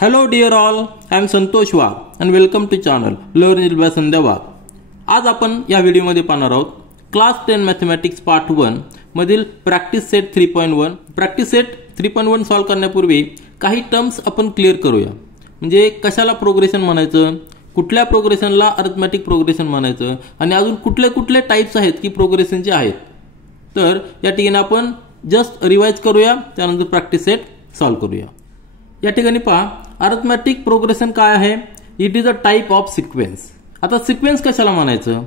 Hello dear all, I am Santosh Wagh and welcome to channel Learn by Sandhya Wagh. आज आपण या व्हिडिओमध्ये पाहणार आहोत क्लास 10 मॅथमॅटिक्स पार्ट 1 मधील practice set 3.1. Practice set 3.1 solve करण्यापूर्वी काही टर्म्स आपण क्लिअर करूया. म्हणजे कशाला प्रोग्रेशन म्हणायचं, कुठल्या प्रोग्रेशनला अरिथमॅटिक प्रोग्रेशन म्हणायचं आणि अजून कुठले कुठले टाइप्स आहेत की प्रोग्रेशनचे आहेत. तर या ठिकाणी आपण जस्ट रिवाइज करूया, त्यानंतर प्रॅक्टिस सेट सॉल्व करूया. या ठिकाणी पहा, अरिथमॅटिक प्रोग्रेशन काय आहे. It is a type of sequence. आता सिक्वेन्स कशाला म्हणायचं,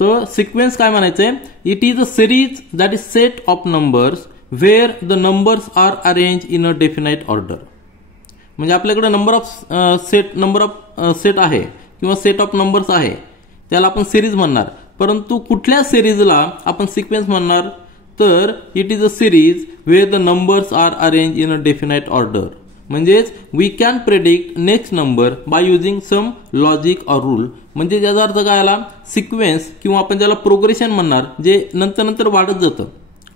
तर सिक्वेन्स काय म्हणायचंय, it is a series that is set of numbers where the numbers are arrange in a definite order. म्हणजे आपल्याकडे नंबर ऑफ सेट आहे किंवा सेट ऑफ नंबर्स आहे, त्याला आपण सिरीज म्हणणार. परंतु कुठल्या सिरीजला आपण सिक्वेन्स म्हणणार, तर it is a series where the numbers are arrange in a definite order. म्हणजेच we can predict next number by using some logic और रूल. म्हणजे त्याचा अर्थ काय आला, सिक्वेन्स किंवा आपण ज्याला प्रोग्रेशन म्हणणार, जे नंतर वाढत जातं,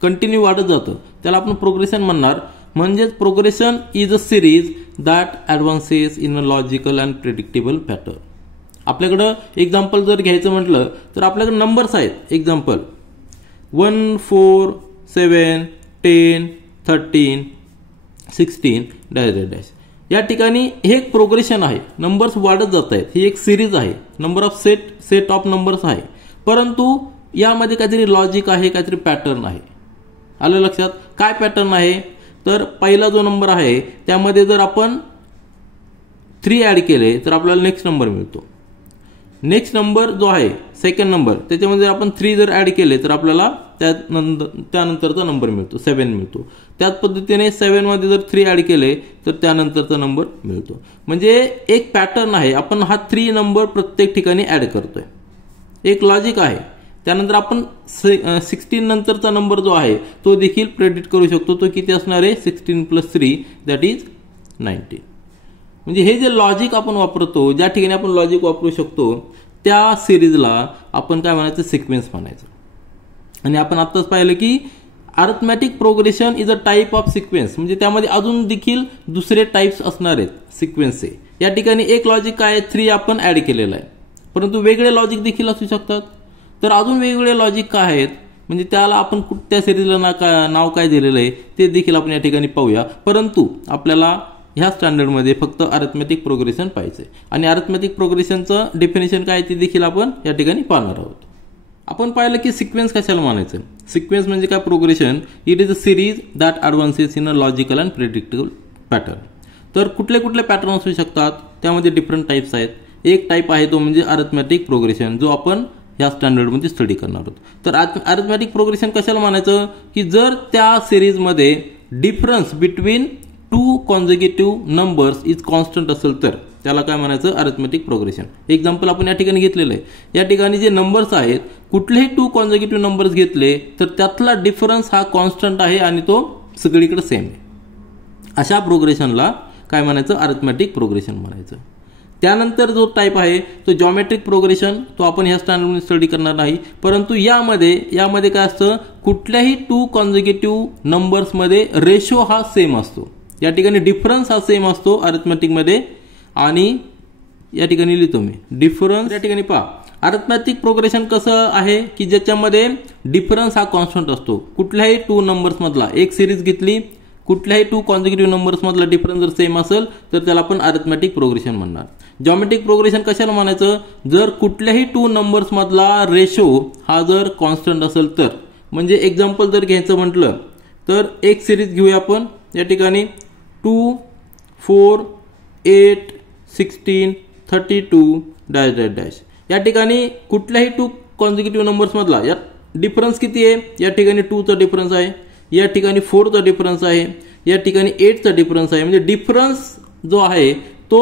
कंटिन्यू वाढत जातं, त्याला आपण प्रोग्रेशन म्हणणार. म्हणजेच progression is a series that advances in a logical and predictable pattern. आपल्याकडं एक्झाम्पल जर घ्यायचं म्हटलं तर आपल्याकडे नंबर्स आहेत. Example 1 4 7 10 13 16 dash dash dash. या ठिकाणी हे एक प्रोग्रेशन आहे, नंबर्स वाढत जात आहेत, ही एक सिरीज आहे, number of set of numbers आहे. परंतु यामध्ये काहीतरी लॉजिक आहे, काहीतरी पॅटर्न आहे. आलं लक्षात, काय पॅटर्न आहे, तर पहिला जो नंबर आहे त्यामध्ये जर आपण 3 ऍड केले तर आपल्याला नेक्स्ट नंबर मिळतो. नेक्स्ट नंबर जो आहे सेकंड नंबर, त्याच्यामध्ये आपण 3 जर ऍड केले तर आपल्याला त्यानंतरचा नंबर मिळतो, 7 मिळतो. त्याच पद्धतीने 7 मध्ये जर 3 ऍड केले तर त्यानंतरचा नंबर मिळतो. म्हणजे एक पॅटर्न आहे, आपण हा 3 नंबर प्रत्येक ठिकाणी ऍड करतोय, एक लॉजिक आहे. त्यानंतर आपण 16 नंतरचा नंबर जो आहे तो देखील प्रेडिक्ट करू शकतो. तो किती असणार आहे, 16 + 3 दॅट इज 19. म्हणजे हे जे लॉजिक आपण वापरतो, ज्या ठिकाणी आपण लॉजिक वापरू शकतो त्या सिरीजला आपण काय म्हणायचं, सिक्वेन्स म्हणायचं. आणि आपण आत्ताच पाहिलं की arithmetic progression is a type of sequence. म्हणजे त्यामध्ये अजून देखील दुसरे टाइप्स असणार आहेत सिक्वेन्सचे. या ठिकाणी एक लॉजिक काय, 3 आपण ऍड केलेलं आहे, परंतु वेगळे लॉजिक देखील असू शकतात. तर अजून वेगवेगळे लॉजिक काय आहेत, म्हणजे त्याला आपण त्या सिरीजला नाव काय दिलेलं आहे ते देखील आपण या ठिकाणी पाहूया. परंतु आपल्याला ह्या स्टँडर्डमध्ये फक्त अरिथमॅटिक प्रोग्रेशन पाहिजे आणि अरिथमॅटिक प्रोग्रेशनचं डेफिनेशन काय ते देखील आपण या ठिकाणी पाहणार आहोत. आपण पाहिलं की सिक्वेन्स कशाला म्हणायचं. सिक्वेन्स म्हणजे काय, progression. It is a series that advances in a logical and predictable pattern. तर कुठले कुठले पॅटर्न असू शकतात, त्यामध्ये डिफरंट टाइप्स आहेत. एक टाइप आहे तो म्हणजे अरिथमॅटिक प्रोग्रेशन, जो आपण ह्या स्टँडर्डमध्ये स्टडी करणार आहोत. तर अरिथमॅटिक प्रोग्रेशन कशाला म्हणायचं, की जर त्या सिरीजमध्ये difference between 2 consecutive numbers is constant असेल तर त्याला काय म्हणायचं, अरिथमॅटिक प्रोग्रेशन. एक्झाम्पल आपण या ठिकाणी घेतलेलं आहे. या ठिकाणी जे नंबर्स आहेत, कुठलेही 2 कॉन्झिक्युटिव्ह नंबर्स घेतले तर त्यातला डिफरन्स हा कॉन्स्टंट आहे आणि तो सगळीकडे सेम आहे. अशा प्रोग्रेशनला काय म्हणायचं, अरिथमॅटिक प्रोग्रेशन म्हणायचं. त्यानंतर जो टाइप आहे तो जॉमेट्रिक प्रोग्रेशन. तो आपण ह्या स्टँडर्डमध्ये स्टडी करणार नाही, परंतु यामध्ये काय असतं, कुठल्याही 2 कॉन्झिक्युटिव्ह नंबर्समध्ये रेशो हा सेम असतो. या ठिकाणी डिफरन्स हा सेम असतो अरिथमॅटिकमध्ये. आणि या ठिकाणी लिहितो मी डिफरन्स. या ठिकाणी पहा, अरिथमॅटिक प्रोग्रेशन कसं आहे की ज्याच्यामध्ये डिफरन्स हा कॉन्स्टंट असतो. कुठल्याही 2 नंबर्स मधला एक सिरीज घेतली, कुठल्याही 2 कॉन्झिक्युटिव्ह नंबर्स मधला डिफरन्स जर सेम असेल तर त्याला आपण अरिथमॅटिक प्रोग्रेशन म्हणणार. जॉमेट्रिक प्रोग्रेशन कशाला म्हणायचं, जर कुठल्याही 2 नंबर्स मधला रेशो हा जर कॉन्स्टंट असेल तर. म्हणजे एक्झाम्पल जर घ्यायचं म्हटलं तर एक सिरीज घेऊया आपण. या ठिकाणी 2 4 8 16 32 डॅश डॅश डॅश. या ठिकाणी कुठल्याही 2 कॉन्झिक्युटिव्ह नंबर्स मधला या डिफरन्स किती आहे, या ठिकाणी 2 चा डिफरन्स आहे, या ठिकाणी 4 चा डिफरन्स आहे, या ठिकाणी 8 चा डिफरन्स आहे. म्हणजे डिफरन्स जो आहे तो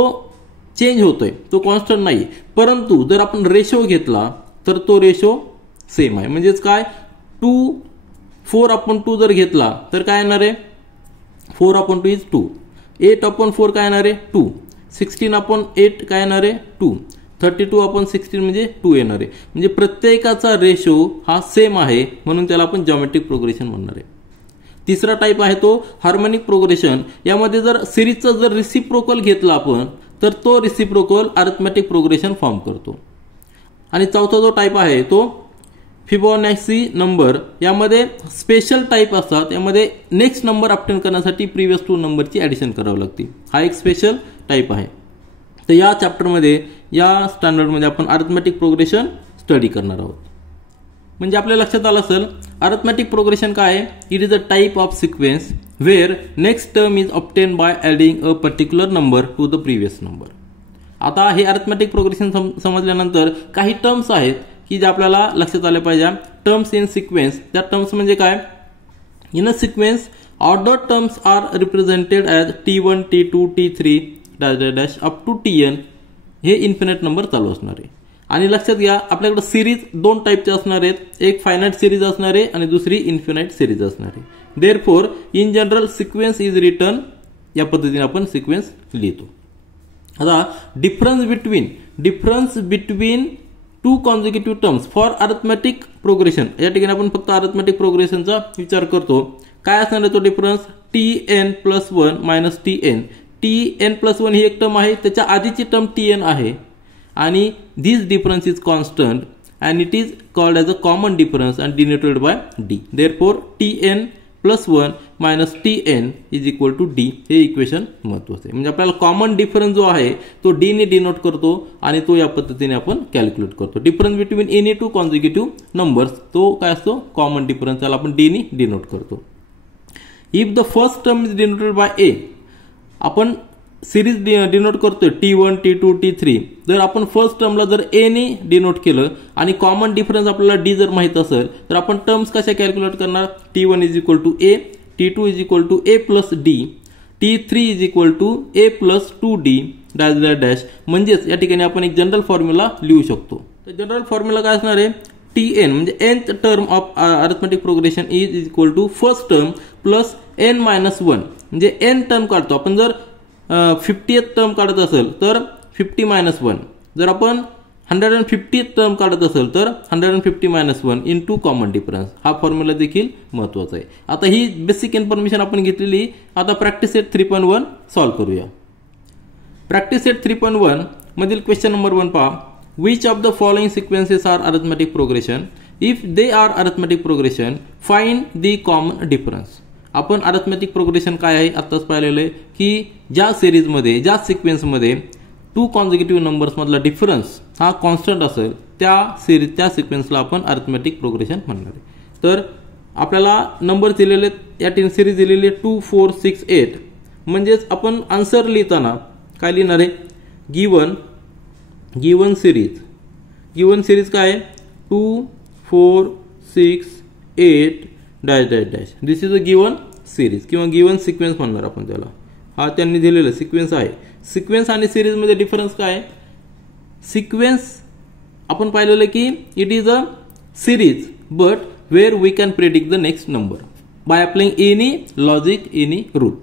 चेंज होतोय, तो कॉन्स्टंट नाही. परंतु जर आपण रेशो घेतला तर तो रेशो सेम आहे. म्हणजेच काय, 4/2 जर घेतला तर काय येणार आहे, 4/2 इज 2. 8/4 काय येणार आहे, 2. 16/8 काय येणार आहे, 2. 32/16 म्हणजे 2 येणार आहे. म्हणजे प्रत्येकाचा रेशो हा सेम आहे, म्हणून त्याला आपण जॉमेट्रिक प्रोग्रेशन म्हणणार आहे. तिसरा टाईप आहे तो हार्मोनिक प्रोग्रेशन. यामध्ये जर सिरीजचा जर रिसिप्रोकल घेतला आपण तर तो रिसिप्रोकल अरिथमेटिक प्रोग्रेशन फॉर्म करतो. आणि चौथा जो टाईप आहे तो फिबोनाची नंबर. यामध्ये स्पेशल टाईप असतात. यामध्ये नेक्स्ट नंबर ऑब्टेन करण्यासाठी प्रिव्हियस 2 नंबरची ॲडिशन करावी लागते. हा एक स्पेशल टाईप आहे. तर या चॅप्टरमध्ये या स्टँडर्डमध्ये आपण अरिथमेटिक प्रोग्रेशन स्टडी करणार आहोत. म्हणजे आपल्या लक्षात आलं असेल अरिथमेटिक प्रोग्रेशन काय आहे. It is a type of sequence where next term is obtain by adding a particular number to the previous number. आता हे अरिथमेटिक प्रोग्रेशन समजल्यानंतर काही टर्म्स आहेत की जे आपल्याला लक्षात आले पाहिजे. Terms in sequence. त्या टर्म्स म्हणजे काय. In a sequence order terms are represented as T1 T2 T3 dash dash up to Tn. हे इन्फिनिट नंबर चालू असणार आहे. आणि लक्षात घ्या आपल्याकडे सिरीज 2 टाईपचे असणार आहेत. एक फायनाईट सिरीज असणार आहे आणि दुसरी इन्फिनाइट सिरीज असणार आहे. Therefore in general sequence is return. या पद्धतीने आपण सिक्वेन्स लिहितो. आता difference between 2 consecutive terms for arithmetic progression. या ठिकाणी आपण फक्त अरिथमेटिक प्रोग्रेशनचा विचार करतो. काय असणार आहे तो difference. Tn+1 minus Tn. Tn+1 ही एक टर्म आहे. त्याच्या आधीची टर्म Tn आहे आणि this difference is constant and it is called as a common difference and denoted by D. Therefore Tn+1 minus Tn is equal to D. हे equation महत्त्वाचं आहे. म्हणजे आपल्याला कॉमन डिफरन्स जो आहे तो D ने डिनोट करतो आणि तो या पद्धतीने आपण कॅल्क्युलेट करतो. Difference between any 2 consecutive numbers तो काय असतो कॉमन डिफरन्स. त्याला आपण D ने डिनोट करतो. If the first term is denoted by A. आपण सिरीज डिनोट करतोय T1 T2 T3. जर आपण फर्स्ट टर्मला जर A ने डिनोट केलं आणि कॉमन डिफरन्स आपल्याला D जर माहित असेल तर आपण टर्म्स कशा कॅल्क्युलेट करणार. T1 is equal to A, T2 is equal to A plus D, T3 is equal to A plus 2D dash dash dash. म्हणजेच या ठिकाणी आपण एक जनरल फॉर्म्युला लिहू शकतो. तर जनरल फॉर्म्युला काय असणार आहे. Tn म्हणजे nth term of arithmetic progression is equal to first term plus n-1. म्हणजे n टर्म काढतो आपण. जर 50th टर्म काढत असेल तर 50-1. जर आपण 150th टर्म काढत असेल तर 150-1 इंटू कॉमन डिफरन्स. हा फॉर्म्युला देखील महत्त्वाचा आहे. आता ही बेसिक इन्फॉर्मेशन आपण घेतलेली. आता प्रॅक्टिस सेट 3.1 सॉल्व्ह करूया. प्रॅक्टिस सेट 3.1 मधील क्वेश्चन नंबर 1 पहा. Which of the following sequences are arithmetic progression. If they are arithmetic progression find the common difference. आपण अरिथमेटिक प्रोग्रेशन काय आहे आत्ताच पाहिलेलं आहे की ज्या सिरीजमध्ये ज्या सिक्वेन्समध्ये 2 कॉन्झिक्युटिव्ह नंबर्स मधला डिफरन्स हा कॉन्स्टंट असेल त्या सिक्वेन्सला आपण अरिथमेटिक प्रोग्रेशन म्हणणार आहे. तर आपल्याला नंबर दिलेले या ठिकाणी सिरीज दिलेली 2 4 6 8. म्हणजेच आपण आन्सर लिहिताना काय लिहिणार आहे. गिवन सिरीज काय आहे 2 4 6 8 dash dash dash. This is a given series किंवा गिवन सिक्वेन्स म्हणणार आपण त्याला. हा त्यांनी दिलेला सिक्वेन्स आहे. सिक्वेन्स आणि सिरीजमध्ये डिफरन्स काय आहे. सिक्वेन्स आपण पाहिलेलं की it is a series but where we can predict the next number by applying any logic any rule.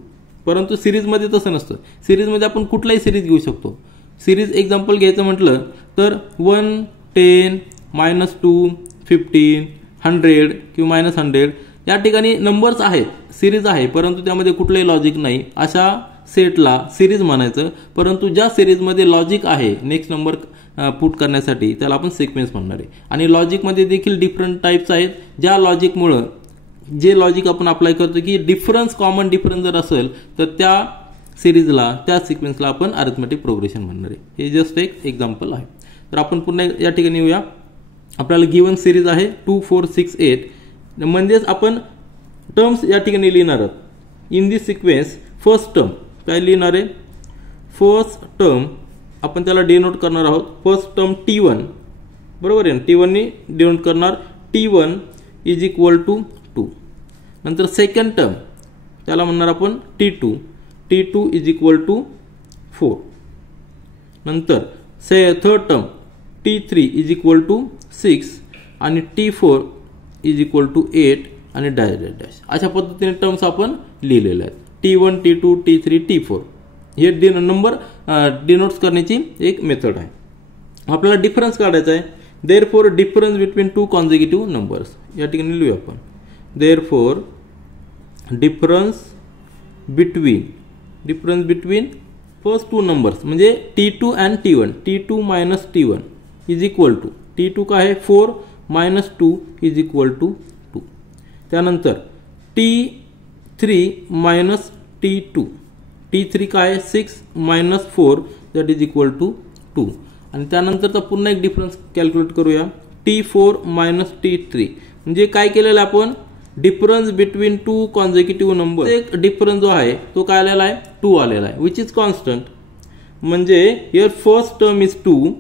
परंतु सिरीजमध्ये तसं नसतं. सिरीजमध्ये आपण कुठलाही सिरीज घेऊ शकतो. सिरीज एक्झाम्पल घ्यायचं म्हटलं तर 1 10 -2 15 100 किंवा -100 या ठिकाणी नंबर्स आहेत. सिरीज आहे परंतु त्यामध्ये कुठलंही लॉजिक नाही. अशा सेटला सिरीज म्हणायचं. परंतु ज्या सिरीजमध्ये लॉजिक आहे नेक्स्ट नंबर पुट करण्यासाठी त्याला आपण सिक्वेन्स म्हणणार आहे. आणि लॉजिकमध्ये देखील डिफरंट टाईप्स आहेत. ज्या लॉजिकमुळं जे लॉजिक आपण अप्लाय करतो की डिफरन्स कॉमन डिफरन्स जर असेल तर त्या सिरीजला त्या सिक्वेन्सला आपण अरिथमेटिक प्रोग्रेशन म्हणणार आहे. हे जस्ट एक एक्झाम्पल आहे. तर आपण पुन्हा या ठिकाणी येऊया. आपल्याला गिवन सिरीज आहे 2 4 6 8. म्हणजेच आपण टर्म्स या ठिकाणी लिहिणार आहोत. In this sequence first term काय लिहिणार आहे. फर्स्ट टर्म आपण त्याला डिनोट करणार आहोत. फर्स्ट टर्म T1 बरोबर आहे. T1 ने डिनोट करणार. T1 is equal to 2. नंतर सेकंड टर्म त्याला म्हणणार आपण T2. T2 is equal to 4. नंतर third term T3 is equal to 6 आणि T4 इज इक्वल टू 8 आणि डॅश डॅश डॅश. अशा पद्धतीने टर्म्स आपण लिहिलेले आहेत. T1 T2 T3 T4 हे नंबर डिनोट्स करण्याची एक मेथड आहे. आपल्याला डिफरन्स काढायचा आहे. Therefore difference between 2 consecutive numbers या ठिकाणी लिहूया आपण. Therefore difference between first two numbers म्हणजे T2 and T1, T2 minus T1 is equal to T2 काय आहे 4 मायनस 2 इज इक्वल टू 2. त्यानंतर T3 मायनस T2, T3 काय आहे 6 minus 4 that is equal to 2. आणि त्यानंतरचा पुन्हा एक डिफरन्स कॅल्क्युलेट करूया T4 मायनस T3 म्हणजे काय केलेलं आपण difference between two consecutive number. एक डिफरन्स जो आहे तो काय आलेला आहे 2 आलेला आहे विच इज कॉन्स्टंट. म्हणजे here first term is 2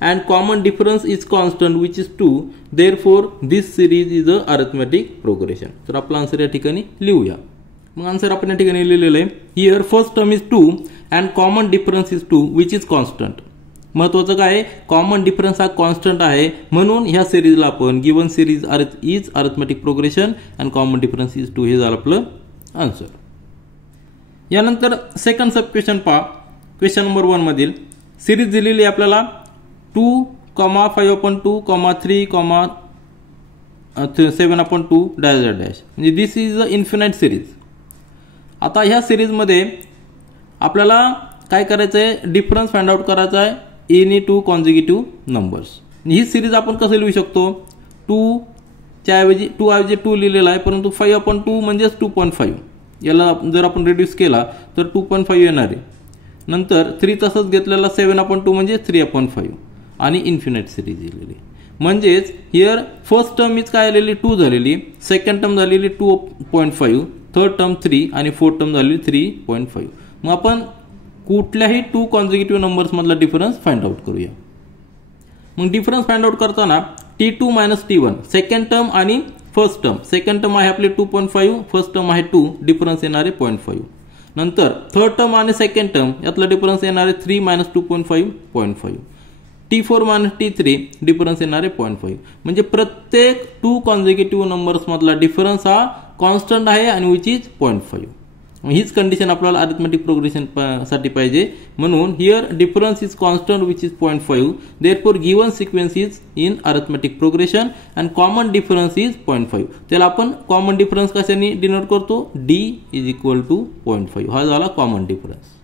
and common difference is constant which is 2. Therefore this series is a arithmetic progression. तर आपला आन्सर या ठिकाणी लिहूया. मग आन्सर आपण या ठिकाणी लिहिलेलं आहे here first term is 2 and common difference is 2 which is constant. महत्वाचं काय आहे कॉमन डिफरन्स हा कॉन्स्टंट आहे म्हणून ह्या सिरीजला आपण given series is arithmetic progression and common difference is 2 हे झालं आपलं आन्सर. यानंतर सेकंड सब क्वेश्चन पहा. क्वेश्चन नंबर 1 मधील सिरीज दिलेली आपल्याला 2, 5/2, 3, 7/2 डॅश डॅश डॅश म्हणजे दिस इज अ इन्फिनाइट सिरीज. आता ह्या सिरीजमध्ये आपल्याला काय करायचं आहे डिफरन्स फाइंड आउट करायचा आहे एनी टू कॉन्झिक्युटिव्ह नंबर्स. ही सिरीज आपण कसं लिहू शकतो 2 ऐवजी 2 लिहिलेला आहे परंतु 5/2 म्हणजेच 2.5 याला जर आपण रिड्यूस केला तर 2.5 येणार आहे. नंतर 3 तसंच घेतलेला 7/2 म्हणजे 3/5 आणि इन्फिनिट सिरीज लिहिलेली. म्हणजेच हिअर फर्स्ट टर्म इज काय आलेली 2 झालेली, सेकंड टर्म झालेली 2.5, थर्ड टर्म 3 आणि फोर्थ टर्म झालेली 3.5. मग आपण कुठल्याही 2 कॉन्झिक्युटिव्ह नंबर्स मधला डिफरन्स फाइंड आउट करूया. मग डिफरन्स फाइंड आउट करताना T2 minus T1 second term आणि फर्स्ट टर्म. सेकंड टर्म आहे आपली 2.5, फर्स्ट टर्म आहे 2, डिफरन्स येणार आहे 0.5. नंतर थर्ड टर्म आणि सेकंड टर्म यातला डिफरन्स येणार आहे 3 minus 2.5 0.5. T4 minus T3 difference येणार आहे 0.5. म्हणजे प्रत्येक 2 कॉन्झिक्युटिव्ह नंबर्स मधला डिफरन्स हा कॉन्स्टंट आहे आणि विच इज 0.5. हीच कंडिशन आपल्याला अरिथमेटिक प्रोग्रेशन साठी पाहिजे. म्हणून here difference is constant which is 0.5. Therefore given sequence is in arithmetic progression and common difference is 0.5. त्याला आपण कॉमन डिफरन्स कशाने डिनोट करतो D इज इक्वल टू 0.5. हा झाला कॉमन डिफरन्स.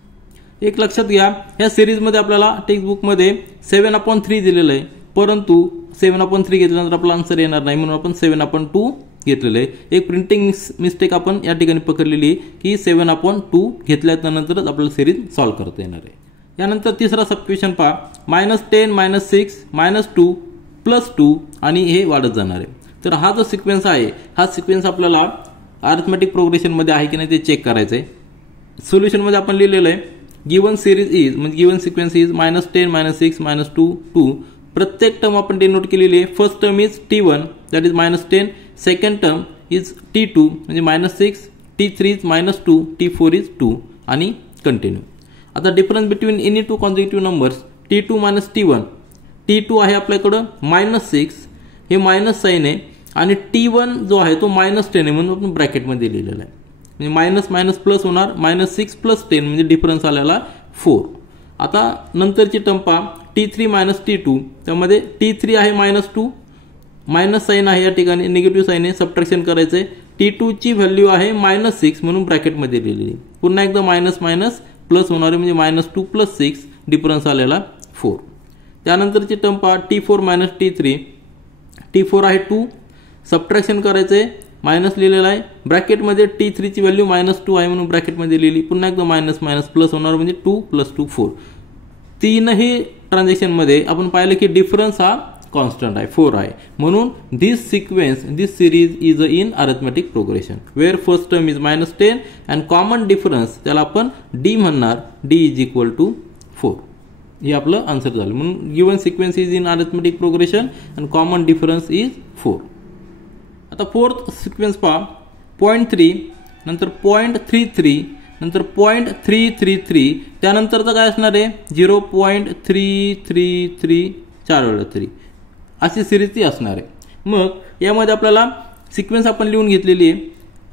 एक लक्षात घ्या ह्या सिरीजमध्ये आपल्याला टेक्स्टबुकमध्ये 7/3 दिलेलं आहे परंतु 7/3 घेतल्यानंतर आपला आन्सर येणार नाही म्हणून आपण 7/2 घेतलेलं आहे. एक प्रिंटिंग मिस्टेक आपण या ठिकाणी पकडलेली आहे की 7/2 घेतल्यानंतरच आपल्याला सिरीज सॉल्व्ह करता येणार आहे. यानंतर तिसरा सब क्वेश्चन पहा -10 -6 -2 +2 आणि हे वाढत जाणार आहे. तर हा जो सिक्वेन्स आहे हा सिक्वेन्स आपल्याला अरिथमेटिक प्रोग्रेशन मध्ये आहे की नाही ते चेक करायचं आहे. सोल्युशन मध्ये आपण लिहिलेलं आहे गिवन सिरीज इज म्हणजे गिवन सिक्वेन्स इज -10 -6 -2 2. प्रत्येक टर्म आपण डिनोट केलेली आहे. First term is T1 that is -10, second term is T2 म्हणजे -6, T3 इज -2, T4 इज 2 आणि कंटिन्यू. आता difference between any 2 consecutive numbers T2 minus T1. T2 आहे आपल्याकडं -6 हे मायनस साइन आहे आणि T1 जो आहे तो -10 आहे म्हणून आपण ब्रॅकेटमध्ये लिहिलेला आहे. म्हणजे मायनस मायनस प्लस होणार -6 + 10 म्हणजे डिफरन्स आलेला 4. आता नंतरची टर्म पहा T3 मायनस T2 त्यामध्ये T3 आहे -2 मायनस साइन आहे या ठिकाणी निगेटिव्ह साइन आहे सबट्रॅक्शन करायचं आहे. T2 ची व्हॅल्यू आहे -6 म्हणून ब्रॅकेटमध्ये लिहिलेली. पुन्हा एकदा मायनस मायनस प्लस होणार आहे म्हणजे -2 + 6 डिफरन्स आलेला 4. त्यानंतरची टर्म पहा T4 मायनस T3. T4 आहे 2 सबट्रॅक्शन करायचं आहे मायनस लिहिलेला आहे ब्रॅकेटमध्ये T3 ची व्हॅल्यू -2 आहे म्हणून ब्रॅकेटमध्ये लिहिली. पुन्हा एकदा मायनस मायनस प्लस होणार म्हणजे 2 + 2 4. तीनही ट्रान्झॅक्शन मध्ये आपण पाहिलं की डिफरन्स हा कॉन्स्टंट आहे 4 आहे म्हणून this series is in arithmetic progression where first term is -10 and common difference त्याला आपण D म्हणणार D इज इक्वल टू 4. हे आपलं आन्सर झालं. म्हणून given sequence is in arithmetic progression and common difference is 4. आता फोर्थ सिक्वेन्स पहा 0.3 नंतर 0.33 नंतर 0.333 त्यानंतरचं काय असणार आहे 0.333 4 वेळा 3 अशी सिरीज ती असणार आहे. मग यामध्ये आपल्याला सिक्वेन्स आपण लिहून घेतलेली आहे.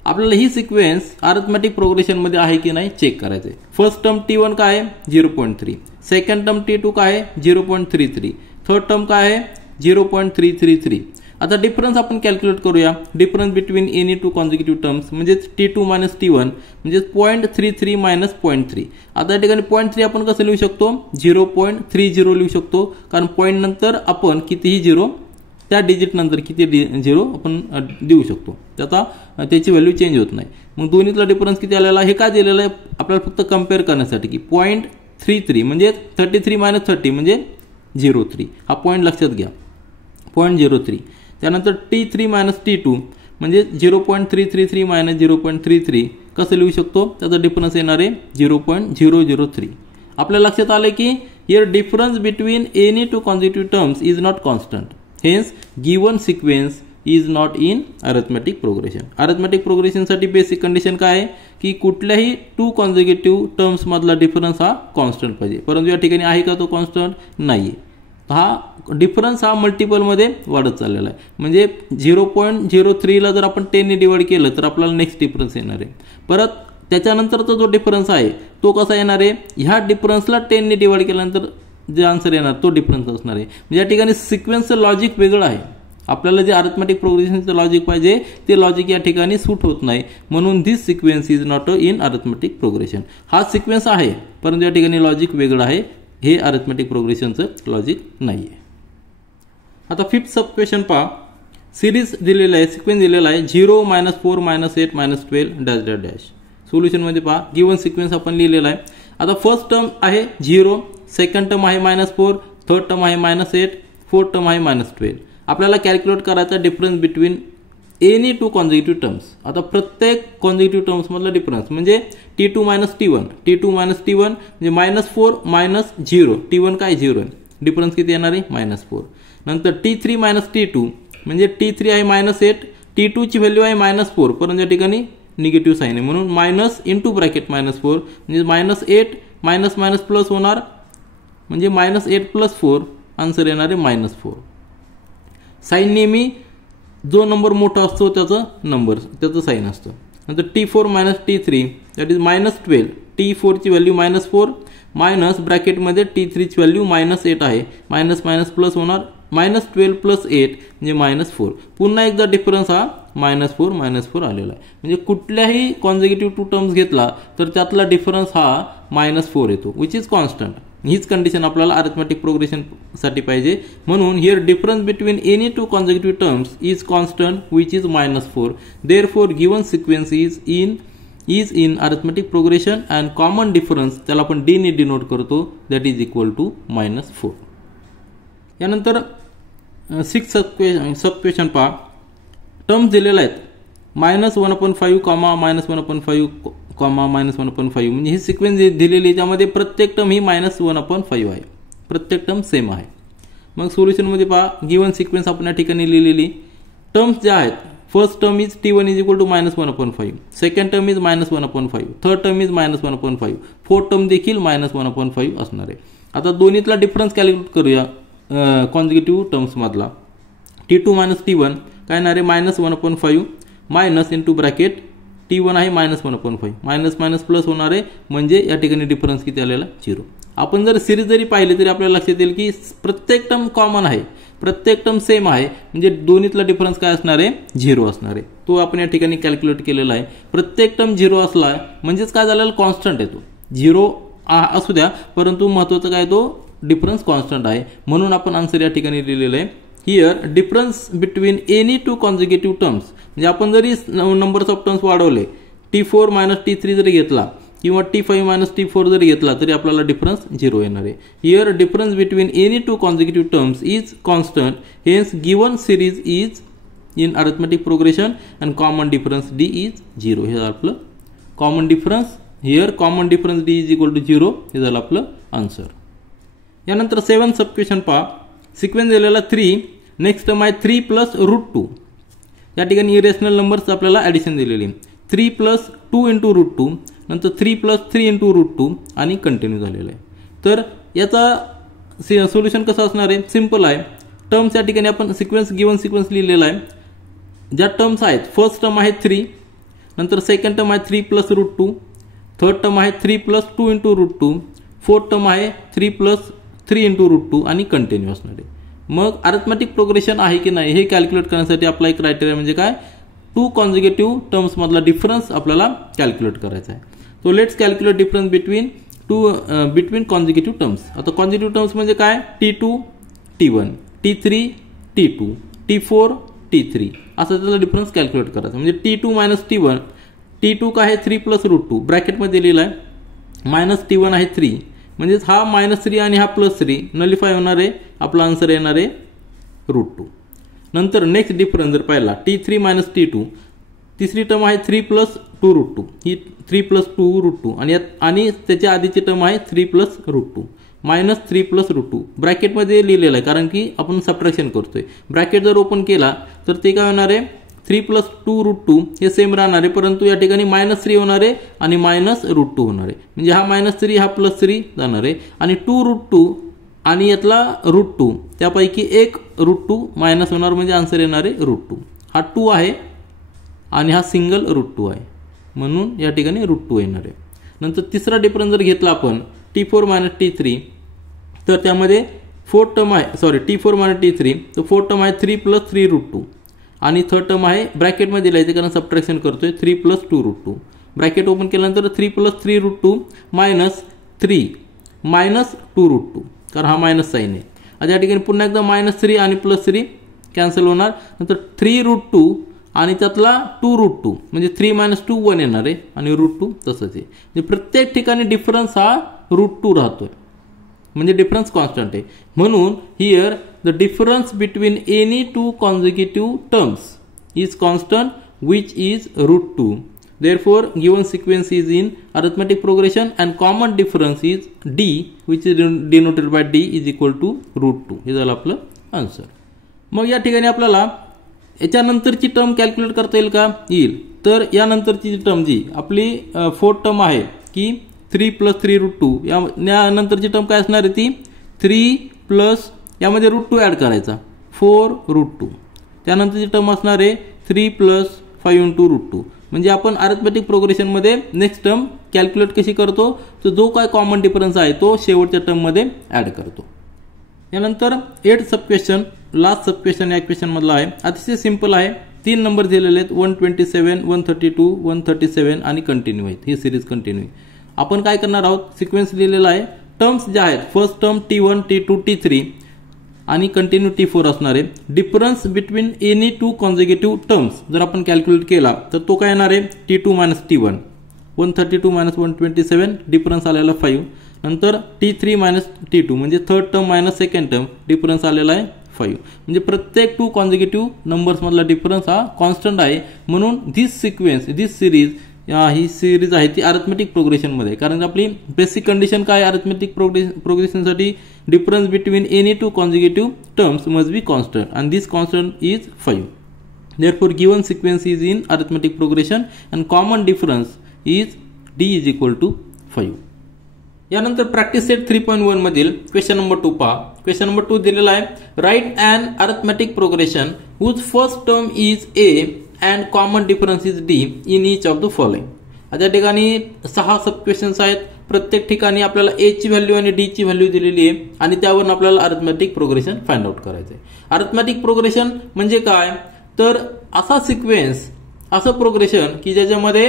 आपल्याला ही सिक्वेन्स अरिथमेटिक प्रोग्रेशन मध्ये आहे की नाही चेक करायचं आहे. फर्स्ट टर्म T1 काय आहे 0.3, सेकंड टर्म T2 काय आहे 0.33, थर्ड टर्म काय आहे 0.333. आता डिफरन्स आपण कॅल्क्युलेट करूया. Difference between any two consecutive terms म्हणजे T2 मायनस T1 म्हणजे 0.33 मायनस 0.3. आता या ठिकाणी 0.3 आपण कसं लिहू शकतो, 0.30 लिहू शकतो, कारण पॉईंट नंतर आपण कितीही झिरो त्या डिजिट नंतर किती झिरो आपण देऊ शकतो, त्याची व्हॅल्यू चेंज होत नाही. मग दोन्हीतला डिफरन्स किती आलेला हे काय दिलेलं आहे आपल्याला फक्त कम्पेअर करण्यासाठी की 0.33 म्हणजे 33 मायनस 30 म्हणजे 0.3 हा पॉईंट लक्षात घ्या, 0.03. त्यानंतर T3 मायनस T2 म्हणजे 0.333 मायनस 0.33 कसं लिहू शकतो, त्याचा डिफरन्स येणार आहे 0.003. आपल्या लक्षात आलं की here difference between any two consecutive terms is not constant, hence given sequence is not in arithmetic progression. Arithmetic प्रोग्रेशनसाठी बेसिक कंडिशन काय आहे की कुठल्याही टू कॉन्झिक्युटिव्ह टर्म्स मधला डिफरन्स हा कॉन्स्टंट पाहिजे, परंतु या ठिकाणी आहे का तो कॉन्स्टंट नाही. हा डिफरन्स हा मल्टिपलमध्ये वाढत चाललेला आहे. म्हणजे 0.03ला जर आपण 10 ने डिवाइड केलं तर आपल्याला नेक्स्ट डिफरन्स येणार आहे. परत त्याच्यानंतरचा जो डिफरन्स आहे तो कसा येणार आहे, ह्या डिफरन्सला 10 ने डिवाइड केल्यानंतर जे आन्सर येणार तो डिफरन्स असणार आहे. म्हणजे या ठिकाणी सिक्वेन्सचं लॉजिक वेगळं आहे. आपल्याला जे अरिथमेटिक प्रोग्रेशनचं लॉजिक पाहिजे ते लॉजिक या ठिकाणी सूट होत नाही, म्हणून this sequence is not in arithmetic progression. हा सिक्वेन्स आहे परंतु या ठिकाणी लॉजिक वेगळं आहे, हे अरिथमेटिक प्रोग्रेशनचं लॉजिक नाही आहे. आता फिफ्थ सब क्वेश्चन पहा. सिरीज दिलेला आहे, सिक्वेन्स दिलेला आहे 0 minus 4 minus 8 minus 12 dash dash dash. सोल्युशनमध्ये पहा गिवन सिक्वेन्स आपण लिहिलेला आहे. आता फर्स्ट टर्म आहे 0, सेकंड टर्म आहे -4, थर्ड टर्म आहे -8, फोर्थ टर्म आहे -12. आपल्याला कॅल्क्युलेट करायचा difference between any two consecutive terms. आता प्रत्येक कॉन्झिक्युटिव्ह टर्म्स मधला डिफरन्स म्हणजे T2 मायनस T1 म्हणजे -4 मायनस 0, T1 काय 0 आहे, डिफरन्स किती येणार आहे -4. नंतर T3 मायनस T2 म्हणजे T3 आहे -8, T2 ची व्हॅल्यू आहे -4, परंतु या ठिकाणी निगेटिव्ह साइन आहे म्हणून मायनस इंटू ब्रॅकेट -4 म्हणजे -8 मायनस मायनस प्लस होणार म्हणजे -8 प्लस 4 आन्सर येणार आहे -4. साइन नेहमी जो नंबर मोठा असतो त्याचं साइन असतं. नंतर T4 minus T3 that is -12, T4 ची व्हॅल्यू -4 मायनस ब्रॅकेटमध्ये T3 ची व्हॅल्यू -8 आहे, मायनस मायनस प्लस होणार -12 प्लस 8 म्हणजे -4. पुन्हा एकदा डिफरन्स हा -4 आलेला आहे. म्हणजे कुठल्याही कॉन्झिक्युटिव्ह टू टर्म्स घेतला तर त्यातला डिफरन्स हा -4 येतो, विच इज कॉन्स्टंट. हीच कंडिशन आपल्याला अरिथमेटिक प्रोग्रेशन साठी पाहिजे. म्हणून here difference between any two consecutive terms is constant which is -4. Therefore given sequence is in arithmetic progression and common difference त्याला आपण D ने डिनोट करतो, दॅट इज इक्वल टू -4. यानंतर 6 सब क्वेश्चन पहा. टर्म्स दिलेला आहेत -1/5 -1/5 -1/5 म्हणजे ही सिक्वेन्स दिलेली आहे, त्यामध्ये प्रत्येक टर्म ही -1/5 आहे, प्रत्येक टर्म सेम आहे. मग सोल्युशनमध्ये पहा गिवन सिक्वेन्स आपण या ठिकाणी लिहिलेली. टर्म्स ज्या आहेत first term is T1 is equal to -1/5, second term is -1/5, third term is -1/5, fourth term देखील -1/5 असणार आहे. आता दोन्हीतला डिफरन्स कॅल्क्युलेट करूया कॉन्झिक्युटिव्ह टर्म्स मधला. T2 मायनस T1 काय येणार आहे -1/5 मायनस इंटू ब्रॅकेट T1 आहे -1/5, मायनस मायनस प्लस होणार आहे म्हणजे या ठिकाणी डिफरन्स किती आलेला 0. आपण जर सिरीज जरी पाहिली तरी आपल्याला लक्षात येईल की प्रत्येक टर्म कॉमन आहे, प्रत्येक टर्म सेम आहे, म्हणजे दोन्हीतला डिफरन्स काय असणार आहे 0 असणार आहे. तो आपण या ठिकाणी कॅल्क्युलेट केलेला आहे. प्रत्येक टर्म 0 असला म्हणजेच काय झालेला कॉन्स्टंट येतो. 0 असू द्या परंतु महत्त्वाचं काय तो डिफरन्स कॉन्स्टंट आहे, म्हणून आपण आन्सर या ठिकाणी लिहिलेलं आहे. Here difference between any two consecutive terms म्हणजे आपण जरी नंबर्स ऑफ टर्म्स वाढवले T4 मायनस T3 जरी घेतला किंवा T5 मायनस T4 जरी घेतला तरी आपल्याला डिफरन्स 0 येणार आहे. Here difference between any two consecutive terms is constant, hence given series is in arithmetic progression and common difference D is 0. हे झालं आपलं common difference. Here common difference D is equal to 0. हे झालं आपलं answer. यानंतर 7 सब question पहा. Sequence दिलेला 3, next term आहे 3 प्लस √2. या ठिकाणी इरेशनल नंबर्स आपल्याला ॲडिशन दिलेली 3 प्लस 2 इंटू √2, नंतर 3 प्लस 3 इंटू √2 आणि कंटिन्यू झालेलं आहे. तर याचा सोल्युशन कसं असणार आहे, सिम्पल आहे. टर्म्स या ठिकाणी आपण सिक्वेन्स गिवन सिक्वेन्स लिहिलेला आहे. ज्या टर्म्स आहेत फर्स्ट टर्म आहे 3, नंतर सेकंड टर्म आहे 3 प्लस √2, थर्ड टर्म आहे 3 प्लस 2 इंटू √2, फोर्थ टर्म आहे 3 प्लस 3 इंटू √2 आणि कंटिन्यू असणार आहे. मग अरिथमेटिक प्रोग्रेशन आहे की नाही हे कॅल्क्युलेट करण्यासाठी आपला एक क्रायटेरिया म्हणजे काय, 2 कॉन्झिक्युटिव्ह टर्म्स मधला डिफरन्स आपल्याला कॅल्क्युलेट करायचा आहे. So let's calculate difference between consecutive terms. आता कॉन्झिक्युटिव्ह टर्म्स म्हणजे काय, T2 T1 T3 T2 T4 T3 असं त्याचा डिफरन्स कॅल्क्युलेट करायचा. म्हणजे T2 मायनस T1, T2 काय आहे 3 प्लस रूट 2 ब्रॅकेटमध्ये लिहिला आहे, मायनस T1 आहे 3, म्हणजेच हा -3 आणि हा +3 नलिफाय होणार आहे, आपला आन्सर येणार आहे √2. नंतर नेक्स्ट डिफरन्स जर पाहिला T3 मायनस T2, तिसरी टर्म आहे 3 प्लस 2 √2, ही 3 प्लस 2 √2 आणि त्याच्या आधीची टर्म आहे 3 प्लस √2 मायनस 3 प्लस √2 ब्रॅकेटमध्ये लिहिलेलं आहे कारण की आपण सबट्रॅक्शन करतोय. ब्रॅकेट जर ओपन केला तर ते काय होणार आहे 3 प्लस 2 √2 हे सेम राहणार आहे, परंतु या ठिकाणी -3 होणार आहे आणि मायनस √2 होणार आहे. म्हणजे हा -3 हा +3 जाणार आहे आणि 2 √2 आणि यातला √2 त्यापैकी एक √2 मायनस होणार, म्हणजे आन्सर येणार आहे √2. हा 2 आहे आणि हा सिंगल √2 आहे, म्हणून या ठिकाणी √2 येणार आहे. नंतर तिसरा डिफरन्स जर घेतला आपण T4 मायनस T3, तर त्यामध्ये 4 टर्म आहे, T4 मायनस T3, तर 4 टर्म आहे 3 प्लस 3 √2 आणि थर्ड टर्म आहे ब्रॅकेटमध्ये लिहायचं कारण सबट्रॅक्शन करतोय 3 प्लस 2 √2. ब्रॅकेट ओपन केल्यानंतर 3 प्लस 3 √2 मायनस 3 मायनस 2 √2, कारण हा मायनस साईन आहे. आता या ठिकाणी पुन्हा एकदा -3 आणि +3 कॅन्सल होणार. नंतर 3 √2 आणि त्यातला 2 √2 म्हणजे 3 - 2 1 येणार आहे आणि √2 तसंच आहे. म्हणजे प्रत्येक ठिकाणी डिफरन्स हा √2 राहतोय, म्हणजे डिफरन्स कॉन्स्टंट आहे. म्हणून here the difference between any 2 consecutive terms is constant which is √2. Therefore, given sequence is in arithmetic progression and common difference is D, which is denoted by D is equal to √2. हे झालं आपलं answer. मग या ठिकाणी आपल्याला याच्यानंतरची term calculate करता येईल का, येईल. तर यानंतरची टर्म जी आपली 4 टर्म आहे की 3 प्लस 3 √2, यानंतरची टर्म काय असणार आहे ती 3 प्लस यामध्ये √2 ॲड करायचा 4 √2. त्यानंतरची टर्म असणार आहे 3 प्लस 5 × √2. म्हणजे आपण अरिथमेटिक प्रोग्रेशनमध्ये नेक्स्ट टर्म कॅल्क्युलेट कशी करतो, तर जो काय कॉमन डिफरन्स आहे तो शेवटच्या टर्ममध्ये ॲड करतो. यानंतर 8 सब क्वेश्चन, लास्ट सब क्वेश्चन या क्वेश्चन मधला आहे. अतिशय सिंपल आहे. 3 नंबर दिलेले आहेत 127, 132, 137 आणि कंटिन्यू आहेत. ही सिरीज कंटिन्यू. आपण काय करणार आहोत, सिक्वेन्स लिहिलेला आहे. टर्म्स ज्या आहेत first term T1 T2 T3 आणि कंटिन्यू T4 असणार आहे. Difference between any 2 consecutive terms जर आपण कॅल्क्युलेट केला तर तो काय येणार आहे T2 minus T1, 132 minus 127 difference आलेला 5. नंतर T3 मायनस T2 म्हणजे third term minus second term difference आलेला आहे 5. म्हणजे प्रत्येक 2 कॉन्झिक्युटिव्ह नंबर्स मधला डिफरन्स हा कॉन्स्टंट आहे. म्हणून दिस सिरीज ही सिरीज आहे ती अरिथमेटिक प्रोग्रेशनमध्ये, कारण आपली बेसिक कंडिशन काय अरिथमेटिक प्रोग्रेशनसाठी difference between any 2 consecutive terms must be constant and this constant is 5. Therefore, given sequence is in arithmetic progression and common difference is D is equal to 5. यानंतर practice set 3.1 मधील question number 2 पहा. Question number 2 दिलेला आहे, right and arithmetic progression whose first term is A and common difference is D in each of the following. आता ठिकाणी 6 sub questions आहेत. प्रत्येक ठिकाणी आपल्याला A ची व्हॅल्यू आणि D ची व्हॅल्यू दिलेली आहे आणि त्यावरून आपल्याला अरिथमेटिक प्रोग्रेशन फाइंड आउट करायचं आहे. अरिथमेटिक प्रोग्रेशन म्हणजे काय, तर असा सिक्वेन्स, असं प्रोग्रेशन की ज्याच्यामध्ये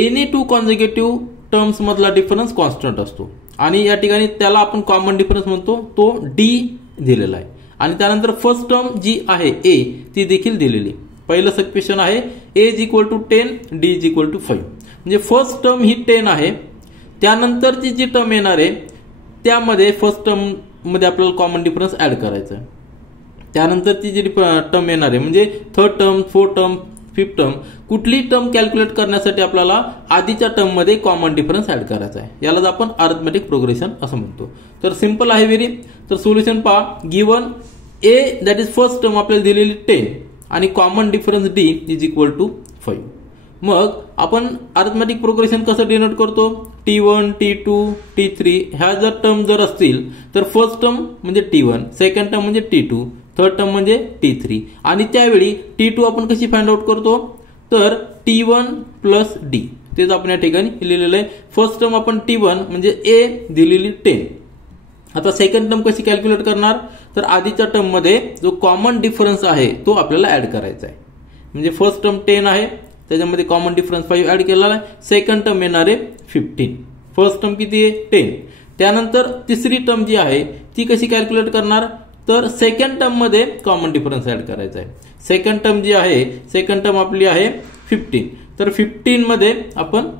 एनी 2 कॉन्झिक्युटिव्ह टर्म्स मधला डिफरन्स कॉन्स्टंट असतो आणि या ठिकाणी त्याला आपण कॉमन डिफरन्स म्हणतो, तो D दिलेला आहे. आणि त्यानंतर फर्स्ट टर्म जी आहे A ती देखील दिलेली. पहिलं सब क्वेश्चन आहे A is equal to 10, D is equal to 5. म्हणजे फर्स्ट टर्म ही 10 आहे. त्यानंतरची जी टर्म येणार आहे त्यामध्ये फर्स्ट टर्म मध्ये आपल्याला कॉमन डिफरन्स ऍड करायचा आहे. त्यानंतरची जी टर्म येणार आहे म्हणजे third term, fourth term, fifth term, कुठली टर्म कॅल्क्युलेट करण्यासाठी आपल्याला आधीच्या टर्म मध्ये कॉमन डिफरन्स ऍड करायचा आहे. यालाच आपण अरिथमेटिक प्रोग्रेशन असं म्हणतो. तर सिंपल आहे व्हेरी. तर सोल्युशन पहा. Given A that is first term आपल्याला दिलेली 10 आणि common difference D is equal to 5. मग आपण अरिथमेटिक प्रोग्रेशन कसं डिनोट करतो, T1 T2 T3 ह्या जर टर्म जर असतील तर फर्स्ट टर्म म्हणजे T1, सेकंड टर्म म्हणजे T2, थर्ड टर्म म्हणजे T3 आणि त्यावेळी T2 आपण कशी फाइंड आउट करतो, तर T1 प्लस D तेच आपण या ठिकाणी लिहिलेलं आहे. फर्स्ट टर्म आपण T1 म्हणजे A दिलेली 10 आता सेकंड टर्म कशी कॅल्क्युलेट करणार, तर आधीच्या टर्म मध्ये जो कॉमन डिफरन्स आहे तो आपल्याला ऍड करायचा आहे. म्हणजे फर्स्ट टर्म 10 आहे, त्याच्यामध्ये कॉमन डिफरन्स 5 ऍड केलेला आहे. सेकंड टर्म येणार आहे 15. फर्स्ट टर्म किती आहे 10. त्यानंतर तिसरी टर्म जी आहे ती कशी कॅल्क्युलेट करणार, तर सेकंड टर्म मध्ये कॉमन डिफरन्स ऍड करायचा आहे. सेकंड टर्म जी आहे, सेकंड टर्म आपली आहे 15. तर 15 मध्ये आपण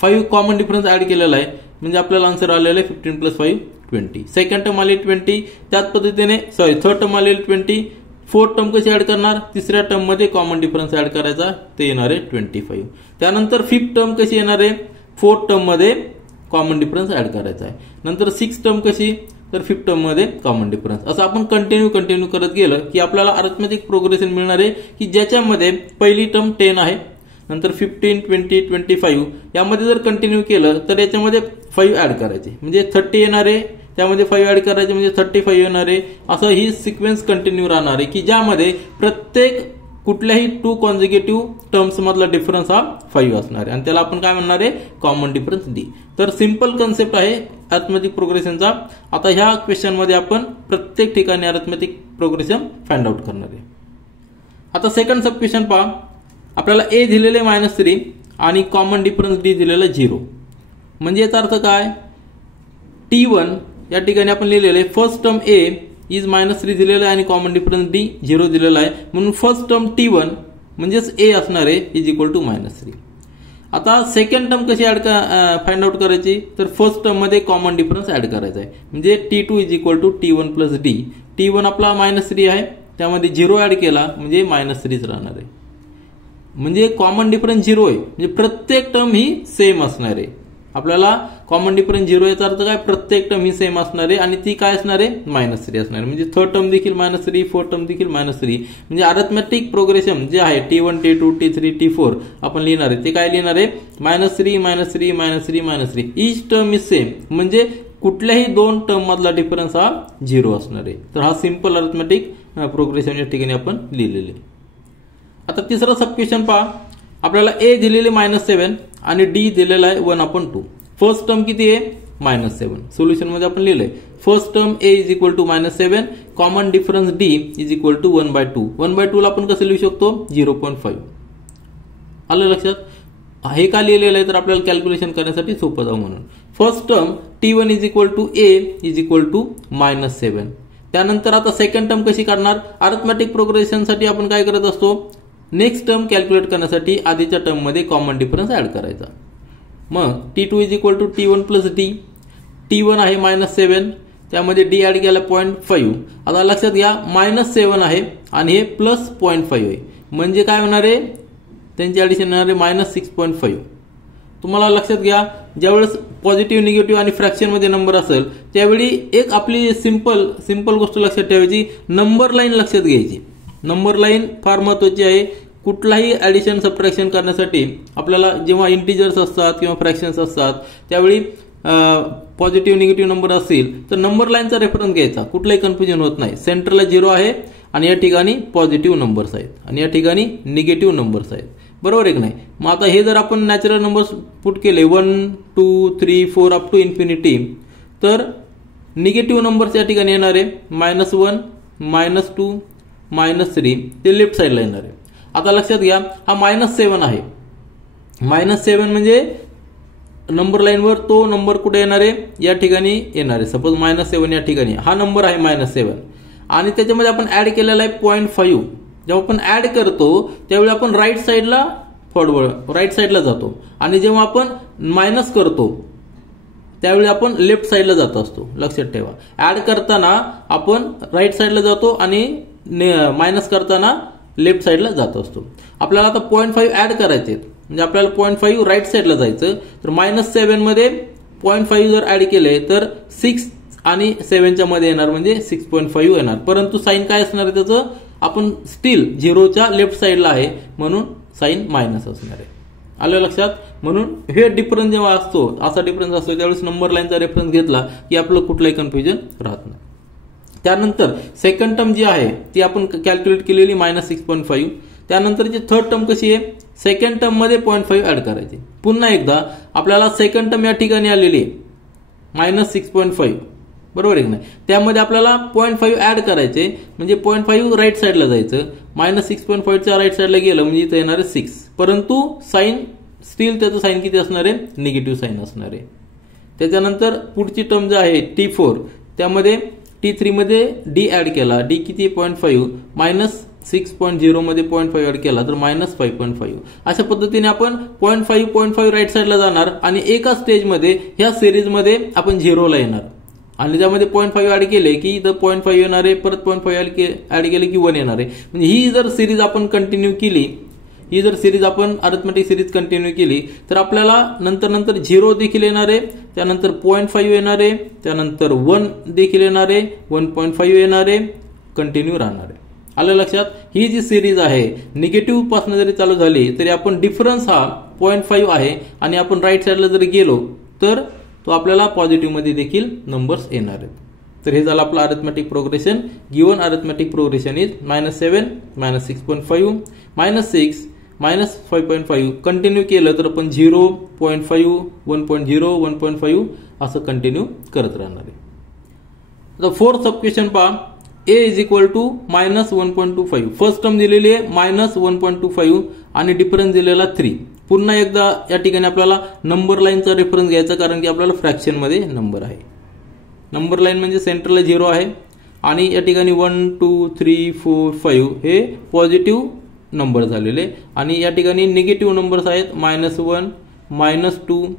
5 कॉमन डिफरन्स ऍड केलेला आहे, म्हणजे आपल्याला आन्सर आलेला आहे 15 + 5 20. सेकंड टर्म आली 20. त्याच पद्धतीने थर्ड टर्म आलेली 20. फोर्थ टर्म कशी ऍड करणार, तिसऱ्या टर्म मध्ये कॉमन डिफरन्स ऍड करायचा, ते येणार आहे 25. त्यानंतर फिफ्थ टर्म कशी येणार आहे, फोर्थ टर्म मध्ये कॉमन डिफरन्स ऍड करायचा आहे. नंतर सिक्स्थ टर्म कशी, तर फिफ्थ टर्म मध्ये कॉमन डिफरन्स. असं आपण कंटिन्यू करत गेलं की आपल्याला अरिथमेटिक प्रोग्रेशन मिळणार आहे की ज्याच्यामध्ये पहिली टर्म 10 आहे, नंतर 15, 20, 25 यामध्ये जर कंटिन्यू केलं तर याच्यामध्ये 5 ऍड करायचे, म्हणजे 30 येणार आहे, त्यामध्ये 5 ऍड करायचे म्हणजे 35 येणार आहे. असं ही सिक्वेन्स कंटिन्यू राहणार आहे की ज्यामध्ये प्रत्येक कुठल्याही 2 कॉन्झिक्युटिव्ह टर्म्स मधला डिफरन्स हा 5 असणार आहे, आणि त्याला आपण काय म्हणणार आहे, कॉमन डिफरन्स डी. तर सिंपल कन्सेप्ट आहे अरिथमेटिक प्रोग्रेशनचा. आता ह्या क्वेश्चन मध्ये आपण प्रत्येक ठिकाणी अरिथमेटिक प्रोग्रेशन फाइंड आउट करणार आहे. आता सेकंड सब क्वेश्चन पहा. आपल्याला ए दिलेले -3 आणि कॉमन डिफरन्स डी दिलेला 0. म्हणजे याचा अर्थ काय, T1 या ठिकाणी आपण लिहिलेलं आहे फर्स्ट टर्म ए इज -3 दिलेला आहे आणि कॉमन डिफरन्स डी 0 दिलेला आहे, म्हणून फर्स्ट टर्म T1 म्हणजेच ए असणार आहे इज इक्वल टू -3. आता सेकंड टर्म कशी फाइंड आउट करायची, तर फर्स्ट टर्म मध्ये कॉमन डिफरन्स ऍड करायचा आहे, म्हणजे T2 is equal to T1 + D. T1 आपला -3 आहे, त्यामध्ये 0 ऍड केला म्हणजे -3च राहणार आहे. म्हणजे कॉमन डिफरन्स 0 आहे, म्हणजे प्रत्येक टर्म ही सेम असणार आहे. आपल्याला कॉमन डिफरन्स 0 याचा अर्थ काय, प्रत्येक टर्म ही सेम असणार आहे आणि ती काय असणार आहे, -3 असणार आहे. म्हणजे थर्ड टर्म देखील -3, फोर्थ टर्म देखील -3. म्हणजे अरिथमेटिक प्रोग्रेशन जे आहे T1, T2, T3, T4 आपण लिहिणार आहे, ते काय लिहिणार आहे, -3, -3, -3, -3. ईच टर्म इज सेम, म्हणजे कुठल्याही 2 टर्म मधला डिफरन्स हा 0 असणार आहे. तर हा सिंपल अरिथमेटिक प्रोग्रेशन या ठिकाणी आपण लिहिलेले. आता तिसरा सब क्वेश्चन पहा. आपल्याला ए दिलेले -7 आणि डी दिलेला आहे 1/2. फर्स्ट टर्म किती आहे, -7. सोल्युशन मध्ये आपण लिहिलंय first term A is equal to -7, common difference D is equal to 1/2. 1/2 ला आपण कसं लिहू शकतो, 0.5. आलं लक्षात. हे का लिहिलेलं आहे, तर आपल्याला कॅल्क्युलेशन करण्यासाठी सोपं जाऊ म्हणून. First term T1 is equal to A is equal to -7. त्यानंतर आता सेकंड टर्म कशी करणार, अरिथमेटिक प्रोग्रेशन साठी आपण काय करत असतो, नेक्स्ट टर्म कॅल्क्युलेट करण्यासाठी आधीच्या टर्म मध्ये कॉमन डिफरन्स ऍड करायचा. मग T2 is equal to T1 + D. T1 आहे -7, त्यामध्ये D ऍड केला 0.5. आता लक्षात घ्या -7 आहे आणि हे +0.5 आहे, म्हणजे काय होणार आहे, त्यांची ऍडिशन येणार आहे -6.5. तुम्हाला लक्षात घ्या, ज्यावेळेस पॉझिटिव्ह, निगेटिव्ह आणि फ्रॅक्शन मध्ये नंबर असेल त्यावेळी एक आपली सिंपल गोष्ट लक्षात ठेवायची, नंबर लाईन लक्षात घ्यायची. नंबर लाईन फार महत्वाची आहे. कुठलाही ऍडिशन सबट्रॅक्शन करण्यासाठी आपल्याला जेव्हा इंटिजर्स असतात किंवा फ्रॅक्शन्स असतात त्यावेळी पॉझिटिव्ह, निगेटिव्ह नंबर असतील तर नंबर लाईनचा रेफरन्स घ्यायचा, कुठलाही कन्फ्युजन होत नाही. सेंटरला 0 आहे आणि या ठिकाणी पॉझिटिव्ह नंबर्स आहेत आणि या ठिकाणी निगेटिव्ह नंबर्स आहेत, बरोबर आहे की नाही. मग आता हे जर आपण नॅचरल नंबर्स पुट केले 1, 2, 3, 4 अप टू इन्फिनिटी, तर निगेटिव्ह नंबर्स या ठिकाणी येणार आहे -1, -2, -3, ते लेफ्ट साईडला येणार आहे. आता लक्षात घ्या हा -7 आहे. -7 म्हणजे नंबर लाईनवर तो नंबर कुठे येणार आहे, या ठिकाणी येणार आहे. सपोज -7 या ठिकाणी हा नंबर आहे -7 आणि त्याच्यामध्ये आपण ऍड केलेला आहे 0.5. जेव्हा आपण ऍड करतो त्यावेळी आपण राईट साईडला जातो आणि जेव्हा आपण मायनस करतो त्यावेळी आपण लेफ्ट साईडला जात असतो. लक्षात ठेवा, ऍड करताना आपण राईट साईडला जातो आणि मायनस करताना लेफ्ट साईडला जात असतो. आपल्याला आता 0.5 ऍड करायचे, म्हणजे आपल्याला 0.5 राईट साईडला जायचं, तर -7 मध्ये 0.5 जर ऍड केले तर 6 आणि 7च्या मध्ये येणार, म्हणजे 6.5 येणार. परंतु साईन काय असणार आहे त्याचं, आपण स्टील 0च्या लेफ्ट साईडला आहे म्हणून साईन मायनस असणार आहे. आलं लक्षात. म्हणून हे डिफरन्स जेव्हा असतो, असा डिफरन्स असतो, त्यावेळेस नंबर लाईनचा रेफरन्स घेतला की आपलं कुठलाही कन्फ्युजन राहत नाही. त्यानंतर सेकंड टर्म जी आहे ती आपण कॅल्क्युलेट केलेली -6.5. त्यानंतरची थर्ड टर्म कशी आहे, सेकंड टर्म मध्ये 0.5 ऍड करायची. पुन्हा एकदा आपल्याला सेकंड टर्म या ठिकाणी आलेली आहे, -6.5 बरोबर आहे की नाही. त्यामध्ये आपल्याला 0.5 ऍड करायचे म्हणजे 0.5 राईट साईडला जायचं. -6.5 च्या राईट साईडला गेलं म्हणजे इथं येणार आहे 6, परंतु साईन स्टील त्याचं साईन किती असणार आहे, निगेटिव्ह साईन असणार आहे. त्याच्यानंतर पुढची टर्म जी आहे T4 त्यामध्ये T3 मध्ये D ऍड केला. D किती 0.5 -6.0 मध्ये 0.5 ऍड केला तर -5.5. अशा पद्धतीने आपण 0.5 राईट साईडला जाणार आणि एका स्टेजमध्ये ह्या सिरीजमध्ये आपण 0ला येणार आणि त्यामध्ये 0.5 ऍड केले की इथं 0.5 येणार आहे, परत 0.5 ऍड केले की 1 येणार आहे. म्हणजे ही जर सिरीज आपण कंटिन्यू केली, ही जर सिरीज आपण अरिथमेटिक सिरीज कंटिन्यू केली तर आपल्याला नंतर 0 देखील येणार आहे, त्यानंतर 0.5 येणार आहे, त्यानंतर 1 देखील येणार आहे, 1.5 येणार आहे, कंटिन्यू राहणार आहे. आलं लक्षात. ही जी सिरीज आहे निगेटिव्ह पासून जरी चालू झाली तरी आपण डिफरन्स हा 0.5 आहे आणि आपण राईट साईडला जर गेलो तर तो आपल्याला पॉझिटिव्ह मध्ये देखील नंबर्स येणार आहेत. तर हे झालं आपलं arithmetic progression. Given arithmetic progression is -7 -6.5 -6 -5.5. Continue केलं तर आपण 0 0.5 1.0 1.5 असं कंटिन्यू करत राहणार आहे. आता फोर्थ सब क्वेश्चन पहा. A is equal to -1.25. First term दिलेली आहे -1.25 आणि डिफरन्स दिलेला 3. पुन्हा एकदा या ठिकाणी आपल्याला नंबर लाईनचा रेफरन्स घ्यायचा कारण की आपल्याला फ्रॅक्शन मध्ये नंबर आहे. नंबर लाईन म्हणजे सेंटरला 0 आहे आणि या ठिकाणी 1 2 3 4 5 हे पॉझिटिव्ह नंबर झालेले आणि या ठिकाणी निगेटिव्ह नंबर्स आहेत -1 -2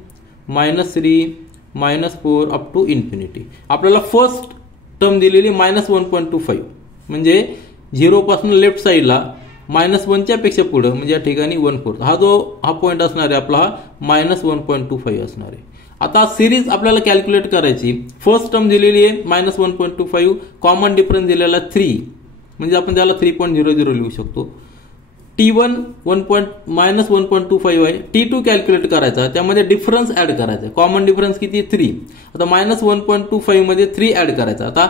-3 -4 अप टू इन्फिनिटी. आपल्याला फर्स्ट टर्म दिलेली -1.25 म्हणजे 0 पासून लेफ्ट साईडला -1च्या पेक्षा पुढे म्हणजे या ठिकाणी 1/4 हा पॉईंट असणार आहे आपला, हा -1.25 असणार आहे. आता सिरीज आपल्याला कॅल्क्युलेट करायची. फर्स्ट टर्म दिलेली आहे -1.25, कॉमन डिफरन्स दिलेला 3 म्हणजे आपण त्याला 3.00 लिहू शकतो. T1 -1.25 आहे. T2 कॅल्क्युलेट करायचा, त्यामध्ये डिफरन्स ऍड करायचा. कॉमन डिफरन्स किती 3. आता -1.25 मध्ये 3 ऍड करायचा. आता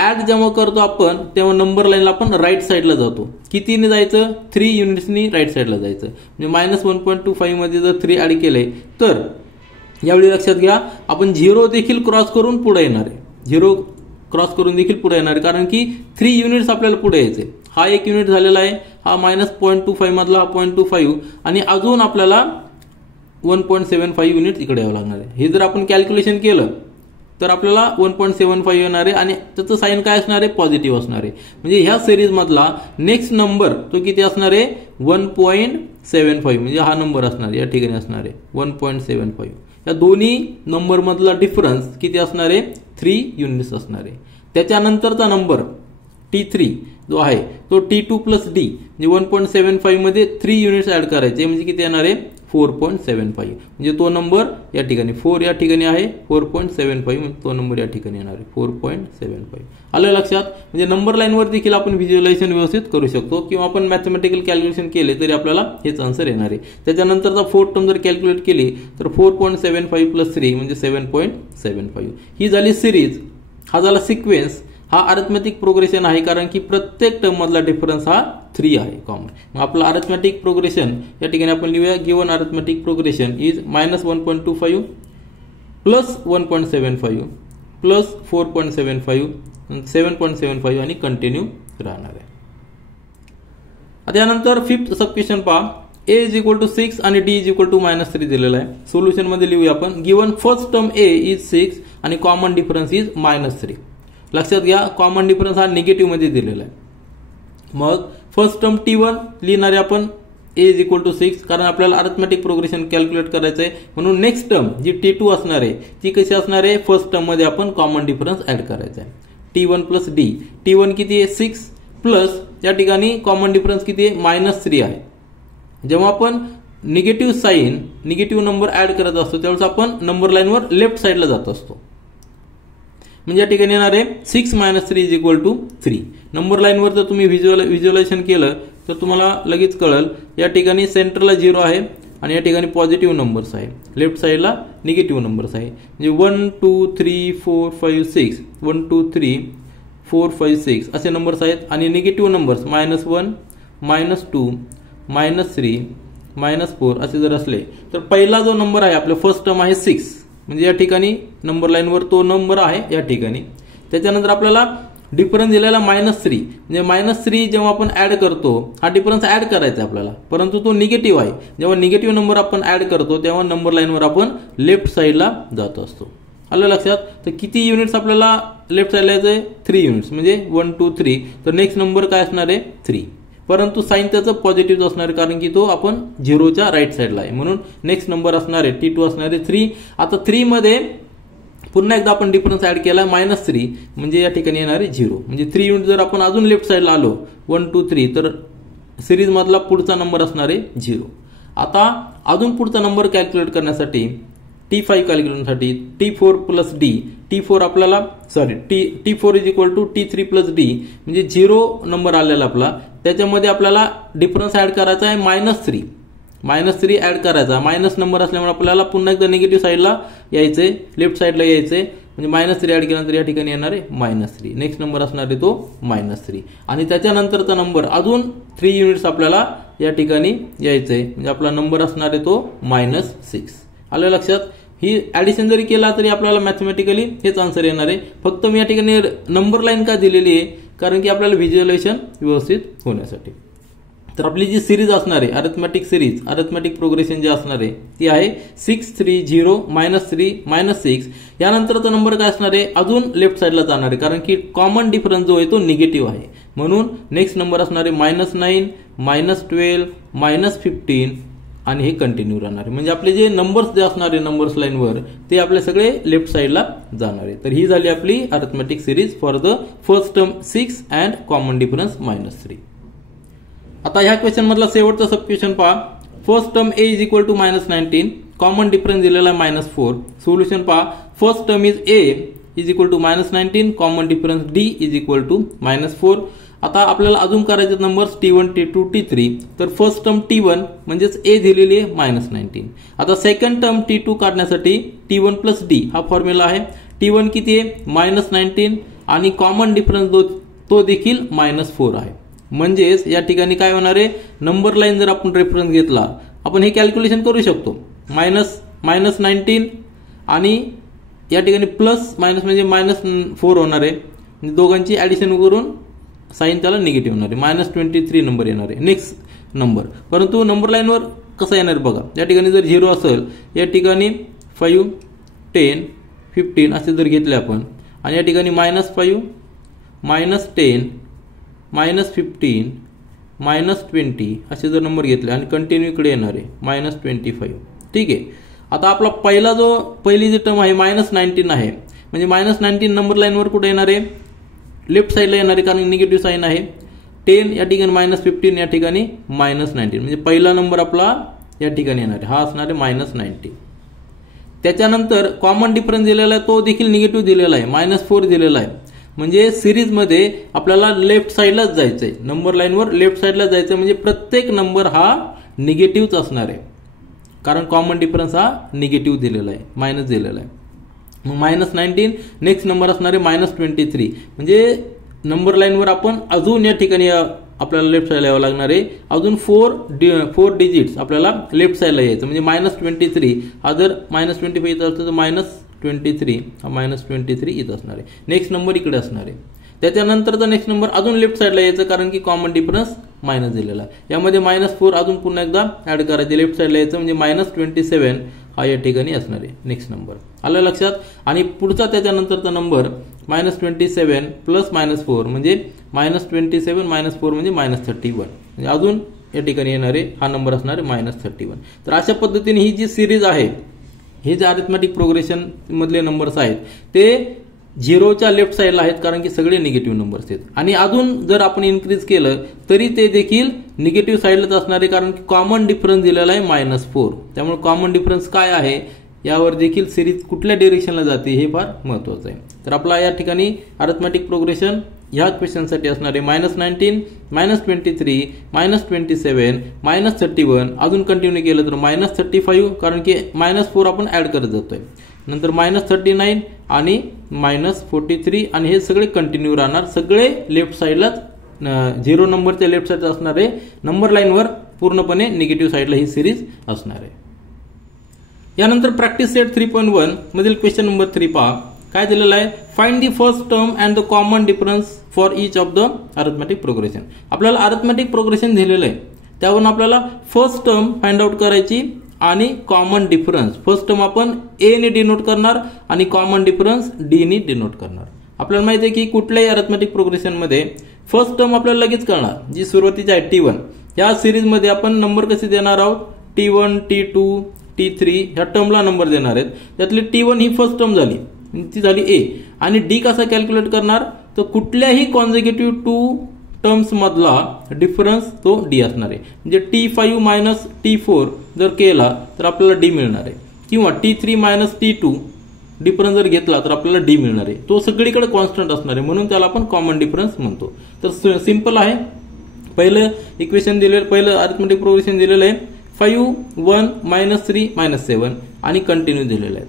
ऍड जेव्हा करतो आपण तेव्हा नंबर लाईनला आपण राईट साईडला जातो. कितीने जायचं, 3 युनिट्सनी राईट साईडला जायचं. म्हणजे -1.25 मध्ये जर 3 ऍड केले तर यावेळी लक्षात घ्या आपण 0 देखील क्रॉस करून पुढे येणार आहे. 0 क्रॉस करून देखील पुढे येणार कारण की 3 युनिट्स आपल्याला पुढे यायचे. हा 1 युनिट झालेला आहे, हा -0.25 मधला हा 0.25 आणि अजून आपल्याला 1.75 युनिट इकडे यावं लागणार आहे. हे जर आपण कॅल्क्युलेशन केलं तर आपल्याला 1.75 येणार आहे आणि त्याचं साईन काय असणार आहे, पॉझिटिव्ह असणार आहे. म्हणजे ह्या सिरीज मधला नेक्स्ट नंबर तो किती असणार आहे, 1.75 म्हणजे हा नंबर असणार आहे, या ठिकाणी असणार आहे 1.75. या दोन्ही नंबर मधला डिफरन्स किती असणार आहे, 3 युनिट्स असणार आहे. त्याच्यानंतरचा नंबर T3 जो आहे तो T2 प्लस D म्हणजे 1.75 मध्ये 3 युनिट्स ऍड करायचे म्हणजे किती येणार आहे, 4.75. म्हणजे तो नंबर या ठिकाणी 4 या ठिकाणी आहे, 4.75 म्हणजे तो नंबर या ठिकाणी येणार आहे 4.75. आलं लक्षात. म्हणजे नंबर लाईनवर देखील आपण व्हिज्युअलायझेशन व्यवस्थित करू शकतो किंवा आपण मॅथमॅटिकल कॅल्क्युलेशन केले तरी आपल्याला हेच आन्सर येणार आहे. त्याच्यानंतरचा फोर्थ टर्म जर कॅल्क्युलेट केली तर 4.75 प्लस 3 म्हणजे 7.75. ही झाली सिरीज, हा झाला सिक्वेन्स, हा अरिथमेटिक प्रोग्रेशन आहे कारण की प्रत्येक टर्म मधला डिफरन्स हा 3 आहे कॉमन. मग आपलं अरिथमेटिक प्रोग्रेशन या ठिकाणी आपण लिहूया. Given arithmetic progression is -1.25 plus 1.75 plus 4.75 7.75 आणि कंटिन्यू राहणार आहे. आता यानंतर फिफ्थ सब क्वेश्चन पहा. A इज इक्वल टू 6 आणि D इज इक्वल टू -3 दिलेला आहे. सोल्युशन मध्ये लिहूया आपण. Given first term A is 6 आणि कॉमन डिफरन्स इज -3. लक्षात घ्या कॉमन डिफरन्स हा निगेटिव्ह मध्ये दिलेला आहे. मग फर्स्ट टर्म T1 लिहिणारे आपण A इज इक्वल टू 6 कारण आपल्याला अरिथमेटिक प्रोग्रेशन कॅल्क्युलेट करायचं आहे. म्हणून नेक्स्ट टर्म जी T2 असणार आहे ती कशी असणार आहे, फर्स्ट टर्म मध्ये आपण कॉमन डिफरन्स ऍड करायचा आहे. T1 plus D. T1 किती आहे, 6 प्लस या ठिकाणी कॉमन डिफरन्स किती आहे, -3 आहे. जेव्हा आपण निगेटिव्ह नंबर ऍड करत असतो त्यावेळेस आपण नंबर लाईनवर लेफ्ट साईडला जात असतो. म्हणजे या ठिकाणी येणार आहे 6 - 3 इज इक्वल टू 3. नंबर लाईनवर जर तुम्ही व्हिज्युअलायझेशन केलं तर तुम्हाला लगेच कळेल. या ठिकाणी सेंटरला 0 आहे आणि या ठिकाणी पॉझिटिव्ह नंबर्स आहे, लेफ्ट साईडला निगेटिव्ह नंबर्स आहे. म्हणजे 1 2 3 4 5 6 1 2 3 4 5 6 असे नंबर्स आहेत आणि निगेटिव्ह नंबर्स -1 -2 -3 -4 असे जर असले तर पहिला जो नंबर आहे आपला फर्स्ट टर्म आहे 6 म्हणजे या ठिकाणी नंबर लाईनवर तो नंबर आहे या ठिकाणी. त्याच्यानंतर आपल्याला डिफरन्स दिलेला -3 म्हणजे -3 जेव्हा आपण ऍड करतो हा डिफरन्स ऍड करायचा आहे आपल्याला, परंतु तो निगेटिव्ह आहे. जेव्हा निगेटिव्ह नंबर आपण ऍड करतो तेव्हा नंबर लाईनवर आपण लेफ्ट साईडला जात असतो. आलं लक्षात. तर किती युनिट्स आपल्याला लेफ्ट साईडला यायचे 3 युनिट्स म्हणजे 1 2 3. तर नेक्स्ट नंबर काय असणार आहे 3, परंतु साइन त्याचं पॉझिटिव्ह असणार आहे कारण की तो आपण 0च्या राईट साईडला आहे. म्हणून नेक्स्ट नंबर असणार आहे T2 असणार आहे 3. आता 3 मध्ये पुन्हा एकदा आपण डिफरन्स ऍड केला -3 म्हणजे या ठिकाणी येणार आहे 0. म्हणजे 3 युनिट जर आपण अजून लेफ्ट साईडला आलो 1 2 3 तर सिरीज मधला पुढचा नंबर असणार आहे 0. आता अजून पुढचा नंबर कॅल्क्युलेट करण्यासाठी T5 कॅल्क्युलेशनसाठी T4 plus D, T4 आपल्याला T4 is equal to T3 plus D म्हणजे 0 नंबर आलेला आपला. त्याच्यामध्ये आपल्याला डिफरन्स ऍड करायचा आहे -3 ऍड करायचा. मायनस नंबर असल्यामुळे आपल्याला पुन्हा एकदा निगेटिव्ह साईडला यायचंय, लेफ्ट साईडला यायचंय. म्हणजे -3 ऍड केल्यानंतर या ठिकाणी येणार आहे -3. नेक्स्ट नंबर असणार आहे तो -3 आणि त्याच्यानंतरचा नंबर अजून 3 युनिट्स आपल्याला या ठिकाणी यायचंय. म्हणजे आपला नंबर असणार आहे तो -6. आलं लक्षात. ही ऍडिशन जरी केला तरी आपल्याला मॅथमॅटिकली हेच आन्सर येणार आहे. फक्त मी या ठिकाणी नंबर लाईन का दिलेली आहे कारण की आपल्याला व्हिज्युअलायझेशन व्यवस्थित होण्यासाठी. तर आपली जी सिरीज असणार आहे अरिथमॅटिक सिरीज, अरिथमॅटिक प्रोग्रेशन जे असणार आहे ती आहे 6 3 0 -3 -6. यानंतरचा नंबर काय असणार आहे अजून लेफ्ट साईडला जाणार आहे कारण की कॉमन डिफरन्स जो आहे तो निगेटिव्ह आहे. म्हणून नेक्स्ट नंबर असणार आहे -9 -12 -15 आणि हे कंटिन्यू राहणार आहे. म्हणजे आपले जे नंबर्स जे असणार आहे नंबर्स लाईनवर ते आपले सगळे लेफ्ट साईडला जाणार आहे. तर ही झाली आपली arithmetic series for the first term 6 and common difference -3. आता ह्या क्वेश्चन मधला शेवटचा सब क्वेश्चन पहा. First term A is equal to -19, common difference दिलेला आहे -4. सोल्युशन पहा. First term is A is equal to -19, common difference D is equal to -4. आता आपल्याला अजून करायचे नंबर्स T1 T2 T3. तर फर्स्ट टर्म T1 म्हणजेच A दिलेली आहे -19. आता सेकंड टर्म T2 काढण्यासाठी T1 प्लस D हा फॉर्म्युला आहे. T1 किती आहे -19 आणि कॉमन डिफरन्स तो देखील -4 आहे. म्हणजेच या ठिकाणी काय होणार आहे नंबर लाईन जर आपण रेफरन्स घेतला आपण हे कॅल्क्युलेशन करू शकतो. -19 आणि या ठिकाणी प्लस मायनस म्हणजे -4 होणार आहे. म्हणजे दोघांची ऍडिशन करून साइन त्याला निगेटिव्ह होणार आहे. -23 नंबर येणार आहे नेक्स्ट नंबर. परंतु नंबर लाईनवर कसं येणार बघा. या ठिकाणी जर 0 असेल या ठिकाणी 5 10 15 असे जर घेतले आपण आणि या ठिकाणी -5 -10 -15 -20 असे जर नंबर घेतले आणि कंटिन्यू इकडे येणार आहे -25. ठीक आहे. आता आपला पहिली जी टर्म आहे -19 आहे. म्हणजे -19 नंबर लाईनवर कुठे येणार आहे लेफ्ट साईडला येणार आहे कारण निगेटिव्ह साइन आहे. 10 या ठिकाणी -15 या ठिकाणी -19 म्हणजे पहिला नंबर आपला या ठिकाणी येणार आहे. हा असणार आहे -90. त्याच्यानंतर कॉमन डिफरन्स दिलेला आहे तो देखील निगेटिव्ह दिलेला आहे -4 दिलेला आहे. म्हणजे सिरीज मध्ये आपल्याला लेफ्ट साईडलाच जायचंय. नंबर लाईनवर लेफ्ट साईडला जायचं म्हणजे प्रत्येक नंबर हा निगेटिव्हच असणार आहे कारण कॉमन डिफरन्स हा निगेटिव्ह दिलेला आहे, मायनस दिलेला आहे. मग -19 नेक्स्ट नंबर असणार आहे -23. म्हणजे नंबर लाईनवर आपण अजून या ठिकाणी आपल्याला लेफ्ट साईडला यावं लागणार आहे. अजून 4 डिजिट्स आपल्याला लेफ्ट साईडला यायचं. म्हणजे -23 हा जर -25 येत असतं तर -23 हा -23 येत असणार आहे. नेक्स्ट नंबर इकडे असणार आहे. त्याच्यानंतरचा नेक्स्ट नंबर अजून लेफ्ट साईडला यायचं कारण की कॉमन डिफरन्स मायनस दिलेला आहे. यामध्ये -4 अजून पुन्हा एकदा ऍड करायचे लेफ्ट साईडला यायचं म्हणजे -27 हा या ठिकाणी असणार आहे नेक्स्ट नंबर. आलं लक्षात. आणि पुढचा त्याच्यानंतरचा नंबर -27 प्लस -4 म्हणजे -27 -4 म्हणजे -31 म्हणजे अजून या ठिकाणी येणारे हा नंबर असणार आहे -31. तर अशा पद्धतीने ही जी सिरीज आहे हे जे अरिथमॅटिक प्रोग्रेशन मधले नंबर्स आहेत ते 0च्या लेफ्ट साईडला आहेत कारण की सगळे निगेटिव्ह नंबर्स आहेत. आणि अजून जर आपण इन्क्रीज केलं तरी ते देखील निगेटिव्ह साईडलाच असणार आहे कारण की कॉमन डिफरन्स दिलेला आहे -4. त्यामुळे कॉमन डिफरन्स काय आहे यावर देखील सिरीज कुठल्या डिरेक्शनला जाते हे फार महत्वाचं आहे. तर आपला या ठिकाणी अरिथमॅटिक प्रोग्रेशन ह्या क्वेश्चनसाठी असणार आहे -19 -23 -27 -31 अजून कंटिन्यू केलं तर -35 कारण की -4 आपण ऍड करत जातोय. नंतर -39 आणि -43 आणि हे सगळे कंटिन्यू राहणार. सगळे लेफ्ट साईडलाच 0 नंबरच्या लेफ्ट साईडला असणार आहे. नंबर लाईनवर पूर्णपणे निगेटिव्ह साईडला ही सिरीज असणार आहे. यानंतर प्रॅक्टिस सेट 3.1 मधील क्वेश्चन नंबर 3 पहा. काय दिलेलं आहे, find the first term and the common difference for each of the arithmetic progression. आपल्याला अरिथमेटिक प्रोग्रेशन दिलेलं आहे, त्यावरून आपल्याला फर्स्ट टर्म फाइंड आउट करायची आणि कॉमन डिफरन्स. फर्स्ट टर्म आपण ए ने डिनोट करणार आणि कॉमन डिफरन्स डी ने डिनोट करणार. आपल्याला माहिती आहे की कुठल्याही अरिथमेटिक प्रोग्रेशन मध्ये फर्स्ट टर्म आपल्याला लगेच करणार, जी सुरुवातीची आहे T1. या सिरीज मध्ये आपण नंबर कसे देणार आहोत, T1, T2, T3 ह्या टर्मला नंबर देणार आहेत. त्यातली T1 ही फर्स्ट टर्म झाली, ती झाली ए. आणि डी कसा कॅल्क्युलेट करणार, तर कुठल्याही कॉन्झिक्युटिव्ह 2 टर्म्स मधला डिफरन्स तो डी असणार आहे. म्हणजे T5 मायनस T4 जर केला तर आपल्याला डी मिळणार आहे, किंवा T3 मायनस T2 डिफरन्स जर घेतला तर आपल्याला डी मिळणार आहे. तो सगळीकडे कॉन्स्टंट असणार आहे, म्हणून त्याला आपण कॉमन डिफरन्स म्हणतो. तर सिंपल आहे. पहिलं इक्वेशन दिलेलं, पहिलं अरिथमेटिक प्रोग्रेशन दिलेलं आहे 5, 1, -3, -7 आणि कंटिन्यू दिलेलं आहे.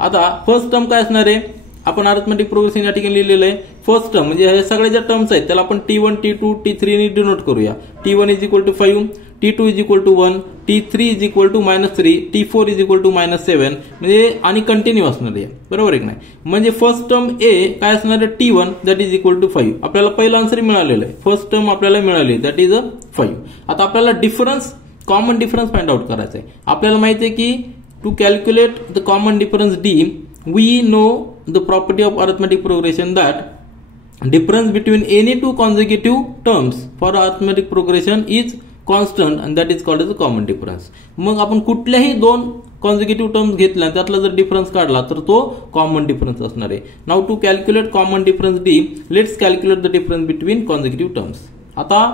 आता फर्स्ट टर्म काय असणार आहे, आपण अरिथमेटिक प्रोग्रेशन या ठिकाणी लिहिलेलं आहे. फर्स्ट टर्म म्हणजे हे सगळे ज्या टर्म्स आहेत त्याला आपण T1, T2, T3 ने डिनोट करूया. T1 is equal to 5, T2 is equal to 1, T3 is equal to -3, T4 is equal to -7 म्हणजे आणि कंटिन्यू असणार आहे, बरोबर आहे की नाही. म्हणजे फर्स्ट टर्म ए काय असणार आहे, T1 that is equal to 5. आपल्याला पहिला आन्सर मिळालेला आहे, फर्स्ट टर्म आपल्याला मिळाली दॅट इज 5. आता आपल्याला difference, common difference find out करायचा आहे. आपल्याला माहिती आहे की to calculate the common difference D we know the property of arithmetic progression that difference between any 2 consecutive terms for arithmetic progression is constant and that is called as a common difference. मग आपण कुठल्याही 2 consecutive terms घेतल्या त्यातला जर difference काढला तर तो common difference असणार आहे. Now to calculate common difference D let's calculate the difference between consecutive terms. आता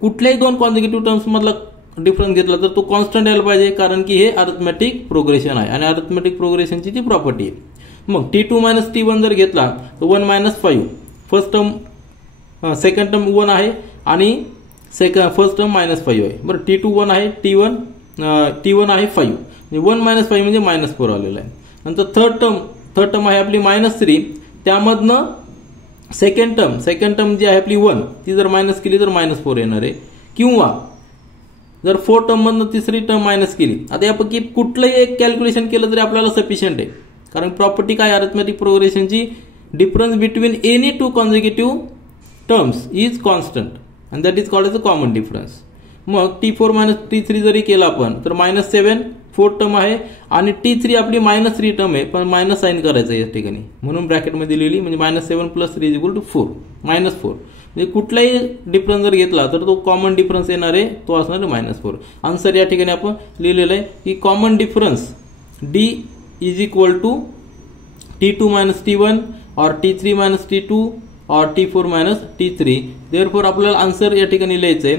कुठल्याही 2 कॉन्झिक्युटिव्ह टर्म्स मधला डिफरन्स घेतला तर तो कॉन्स्टंट यायला पाहिजे, कारण की हे अरिथमेटिक प्रोग्रेशन आहे आणि अरिथमेटिक प्रोग्रेशनची ती प्रॉपर्टी आहे. मग T2 मायनस T1 जर घेतला तर 1 - 5. फर्स्ट टर्म सेकंड टर्म 1 आहे आणि फर्स्ट टर्म -5 आहे. बरं, T2 1 आहे, T1 आहे 5. 1 - 5 म्हणजे -4 आलेला आहे. नंतर थर्ड टर्म आहे आपली -3. त्यामधनं सेकंड टर्म जी आहे आपली 1 ती जर मायनस केली तर -4 येणार आहे. किंवा जर 4 टर्म मधनं तिसरी टर्म मायनस केली. आता यापैकी कुठलंही एक कॅल्क्युलेशन केलं तरी आपल्याला सफिशियंट आहे, कारण प्रॉपर्टी काय अरिथमेटिक प्रोग्रेशनची, difference between any 2 consecutive terms is constant and that is called as a common difference. मग T4 - T3 जरी केला आपण तर -7 4 टर्म आहे आणि T3 आपली -3 टर्म आहे, पण मायनस साइन करायचं या ठिकाणी, म्हणून ब्रॅकेटमध्ये लिहिली. म्हणजे -7 + 3 = 4, -4. म्हणजे कुठलाही डिफरन्स जर घेतला तर तो कॉमन डिफरन्स येणार आहे, तो असणार आहे -4. आन्सर या ठिकाणी आपण लिहिलेलं आहे की common difference D is equal to T2 - T1 और T3 - T2 और T4 - T3. देअरफॉर आपल्याला आन्सर या ठिकाणी लिहायचं आहे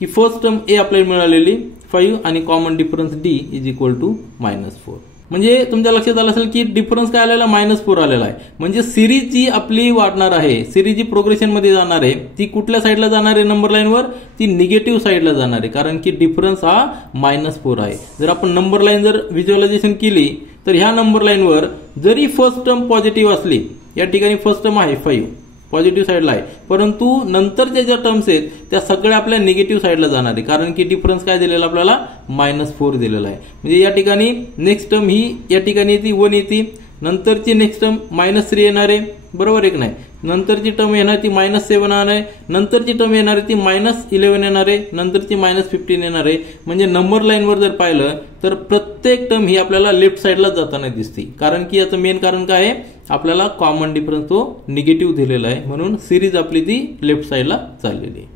की फर्स्ट टर्म ए आपल्याला मिळालेली 5 आणि common difference D is equal to -4. म्हणजे तुमच्या लक्षात आलं असेल की डिफरन्स काय आलेला, -4 आलेला आहे. म्हणजे सिरीज जी आपली वाढणार आहे, सिरीज जी प्रोग्रेशन मध्ये जाणार आहे ती कुठल्या साईडला जाणार आहे, नंबर लाईनवर ती निगेटिव्ह साईडला जाणार आहे, कारण की डिफरन्स हा -4 आहे. जर आपण नंबर लाईन जर व्हिज्युअलायझेशन केली तर ह्या नंबर लाईनवर जरी फर्स्ट टर्म पॉझिटिव्ह असली, या ठिकाणी फर्स्ट टर्म आहे 5 पॉझिटिव्ह साईडला आहे, परंतु नंतरच्या ज्या टर्म्स आहेत त्या सगळ्या आपल्या निगेटिव्ह साईडला जाणार आहे, कारण की डिफरन्स काय दिलेला आपल्याला -4 दिलेला आहे. म्हणजे या ठिकाणी नेक्स्ट टर्म ही या ठिकाणी येते 1 येते, नंतरची नेक्स्ट टर्म -3 येणार आहे, बरोबर आहे की नाही. नंतरची टर्म येणार ती -7 येणार आहे, नंतरची टर्म येणार आहे ती -11 येणार आहे, नंतरची -15 येणार आहे. म्हणजे नंबर लाईनवर जर पाहिलं तर प्रत्येक टर्म ही आपल्याला लेफ्ट साईडला जाताना दिसते, कारण की याचं मेन कारण काय आहे, आपल्याला कॉमन डिफरन्स तो निगेटिव्ह दिलेला आहे, म्हणून सिरीज आपली ती लेफ्ट साईडला चाललेली आहे.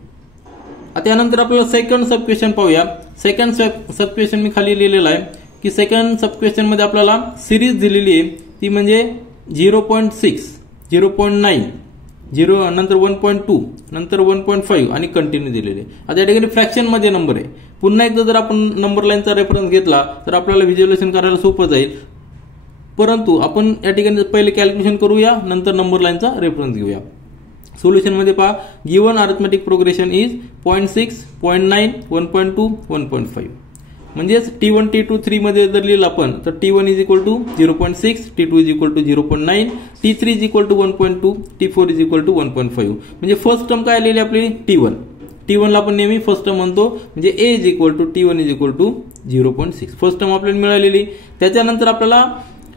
आता यानंतर आपल्याला सेकंड सब क्वेश्चन पाहूया. सेकंड सब क्वेश्चन मी खाली लिहिलेला आहे की सेकंड सब क्वेश्चन मध्ये आपल्याला सिरीज दिलेली आहे ती म्हणजे 0.6, 0.9, 0 नंतर 1.2 नंतर 1.5 आणि कंटिन्यू दिलेले. आता या ठिकाणी फ्रॅक्शन मध्ये नंबर आहे. पुन्हा एकदा जर आपण नंबर लाईनचा रेफरन्स घेतला तर आपल्याला व्हिज्युअलायझेशन करायला सोपं जाईल, परंतु आपण या ठिकाणी पहिले कॅल्क्युलेशन करूया, नंतर नंबर लाईनचा रेफरन्स घेऊया. सोल्युशन मध्ये पहा, गिवन अरिथमेटिक प्रोग्रेशन इज 0.6, 0.9, 1.2, 1.5. म्हणजेच T1, T2, 3 मध्ये जर लिहिलं आपण तर T1 is equal to 0.6, T2 is equal to 0.9, T3 is equal to 1.2, T4 is equal to 1.5. म्हणजे फर्स्ट टर्म काय आलेली आपली T1 T1 ला आपण नेहमी फर्स्ट टर्म म्हणतो, म्हणजे A is equal to T1 is equal to 0.6 first term आपल्याला मिळालेली. त्याच्यानंतर आपल्याला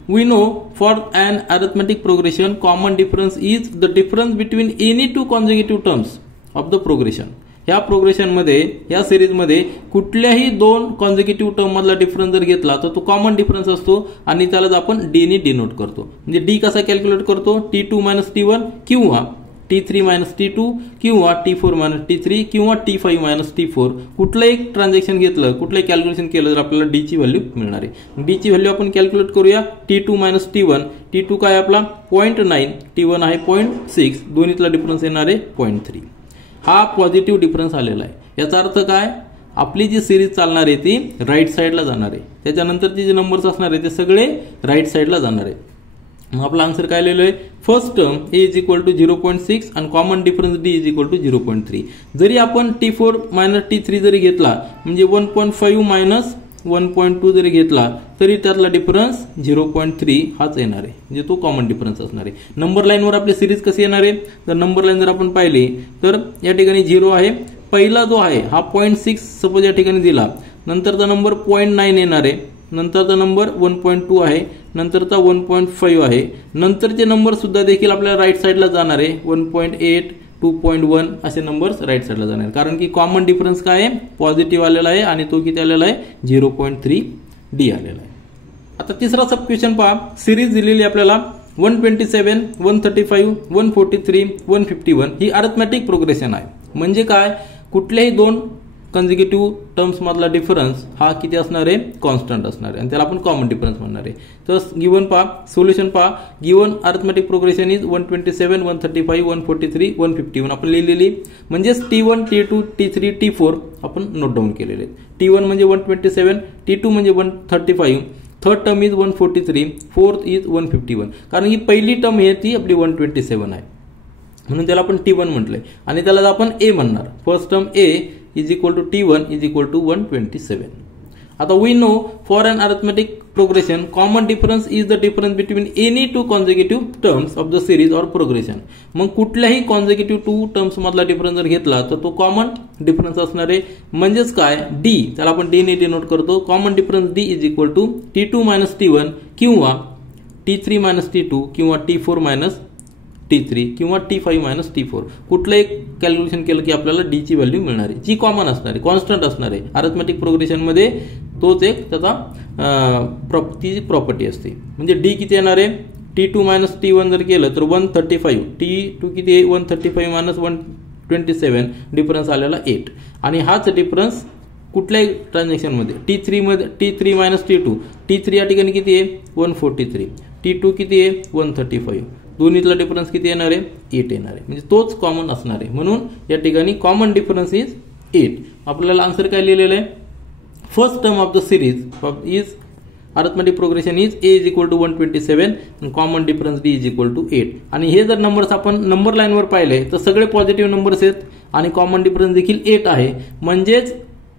we know for an arithmetic progression common difference is the difference between any two consecutive terms of the progression. ह्या progression मध्ये, या series मध्ये कुठल्याही दोन कॉन्झिक्युटिव्ह टर्म मधला डिफरन्स जर घेतला तर तो कॉमन डिफरन्स असतो आणि त्यालाच आपण डी ने डिनोट करतो. म्हणजे डी कसा कॅल्क्युलेट करतो, T2 मायनस T1 किंवा T3 मायनस T2 किंवा T4 मायनस T3 किंवा T5 मायनस T4. कुठलं एक ट्रान्झॅक्शन घेतलं, कुठलंही कॅल्क्युलेशन केलं तर आपल्याला डी ची व्हॅल्यू मिळणार आहे. डी ची व्हॅल्यू आपण कॅल्क्युलेट करूया. T2 मायनस T1, T2 काय आपला 0.9, T1 आहे 0.6, दोन्हीतला डिफरन्स येणार आहे 0.3. हा पॉझिटिव्ह डिफरन्स आलेला आहे. याचा अर्थ काय, आपली जी सिरीज चालणार आहे ती राईट साईडला जाणार आहे. त्याच्यानंतरचे जे नंबर्स असणार आहे ते सगळे राईट साईडला जाणार आहे. मग आपला आन्सर काय लिहिलं आहे, first term A is equal to 0.6 आणि common difference D is equal to 0.3. जरी आपण T4 मायनस T3 जरी घेतला म्हणजे 1.5 मायनस 1.2 जरी घेतला तरी त्यातला डिफरन्स 0.3 हाच येणार आहे, म्हणजे तो कॉमन डिफरन्स असणार आहे. नंबर लाईनवर आपली सिरीज कशी येणार आहे, तर नंबर लाईन जर आपण पाहिली तर या ठिकाणी 0 आहे. पहिला जो आहे हा 0.6 सपोज या ठिकाणी दिला, नंतरचा नंबर 0.9 येणार आहे, नंतरचा नंबर 1.2 आहे, नंतरचा 1.5 आहे. नंतरचे नंबर सुद्धा देखील आपल्याला राईट साईडला जाणार आहे. 1.8, 2.1 असे नंबर्स राईट साईडला जाणार, कारण की कॉमन डिफरन्स काय आहे, पॉझिटिव्ह आलेला आहे आणि तो किती आलेला आहे, 0.3 D आलेला आहे. आता तिसरा सब क्वेश्चन पहा. सिरीज दिलेली आपल्याला 127, 135, 143, 151 ही अरिथमेटिक प्रोग्रेशन आहे. म्हणजे काय, कुठल्याही दोन कॉन्झिक्युटिव्ह टर्म्स मधला डिफरन्स हा किती असणार आहे, कॉन्स्टंट असणार आहे आणि त्याला आपण कॉमन डिफरन्स म्हणणार आहे. तर गिवन पहा, सोल्युशन पहा. गिवन अरिथमेटिक प्रोग्रेशन इज 127, 135, 143, 151 आपण लिहिलेली, म्हणजेच T1, T2, T3, T4 आपण नोट डाऊन केलेले. T1 म्हणजे 127, T2 म्हणजे 135, third term is 143, fourth is 151. कारण की पहिली टर्म आहे ती आपली 127 आहे म्हणून त्याला आपण T1 म्हटलंय आणि त्याला आपण A म्हणणार. First term A is equal to T1 is equal to 127. आता we know for an arithmetic progression common difference is the difference between any two consecutive terms of the series or progression. मग कुठल्याही consecutive two terms मधला difference जर घेतला तर तो common difference असणार आहे. म्हणजेच काय, D, त्याला आपण D ने डिनोट करतो. Common difference D is equal to T2 minus T1 किंवा T3 मायनस T2 किंवा T4 मायनस T3 किंवा T5 मायनस T4. कुठलं एक कॅल्क्युलेशन केलं की आपल्याला D ची व्हॅल्यू मिळणार आहे, जी कॉमन असणार आहे, कॉन्स्टंट असणार आहे. अरिथमेटिक प्रोग्रेशन मध्ये तोच एक त्याचा प्रॉपर्टी असते. म्हणजे D किती येणार आहे, T2 मायनस T1 जर केलं तर 135, T2 किती आहे 135 मायनस 127, डिफरन्स आलेला 8. आणि हाच डिफरन्स कुठल्याही ट्रान्झॅक्शन मध्ये T3 मायनस T2, T3 या ठिकाणी किती आहे 143, T2 किती आहे 135, दोन्हीतला डिफरन्स किती येणार आहे 8 येणार आहे, म्हणजे तोच कॉमन असणार आहे. म्हणून या ठिकाणी कॉमन डिफरन्स इज 8. आपल्याला आन्सर काय लिहिलेलं आहे, first term of the series is arithmetic progression is A is equal to 127 आणि common difference D is equal to 8. आणि हे जर नंबर्स आपण नंबर लाईनवर पाहिले तर सगळे पॉझिटिव्ह नंबर्स आहेत आणि कॉमन डिफरन्स देखील 8 आहे. म्हणजेच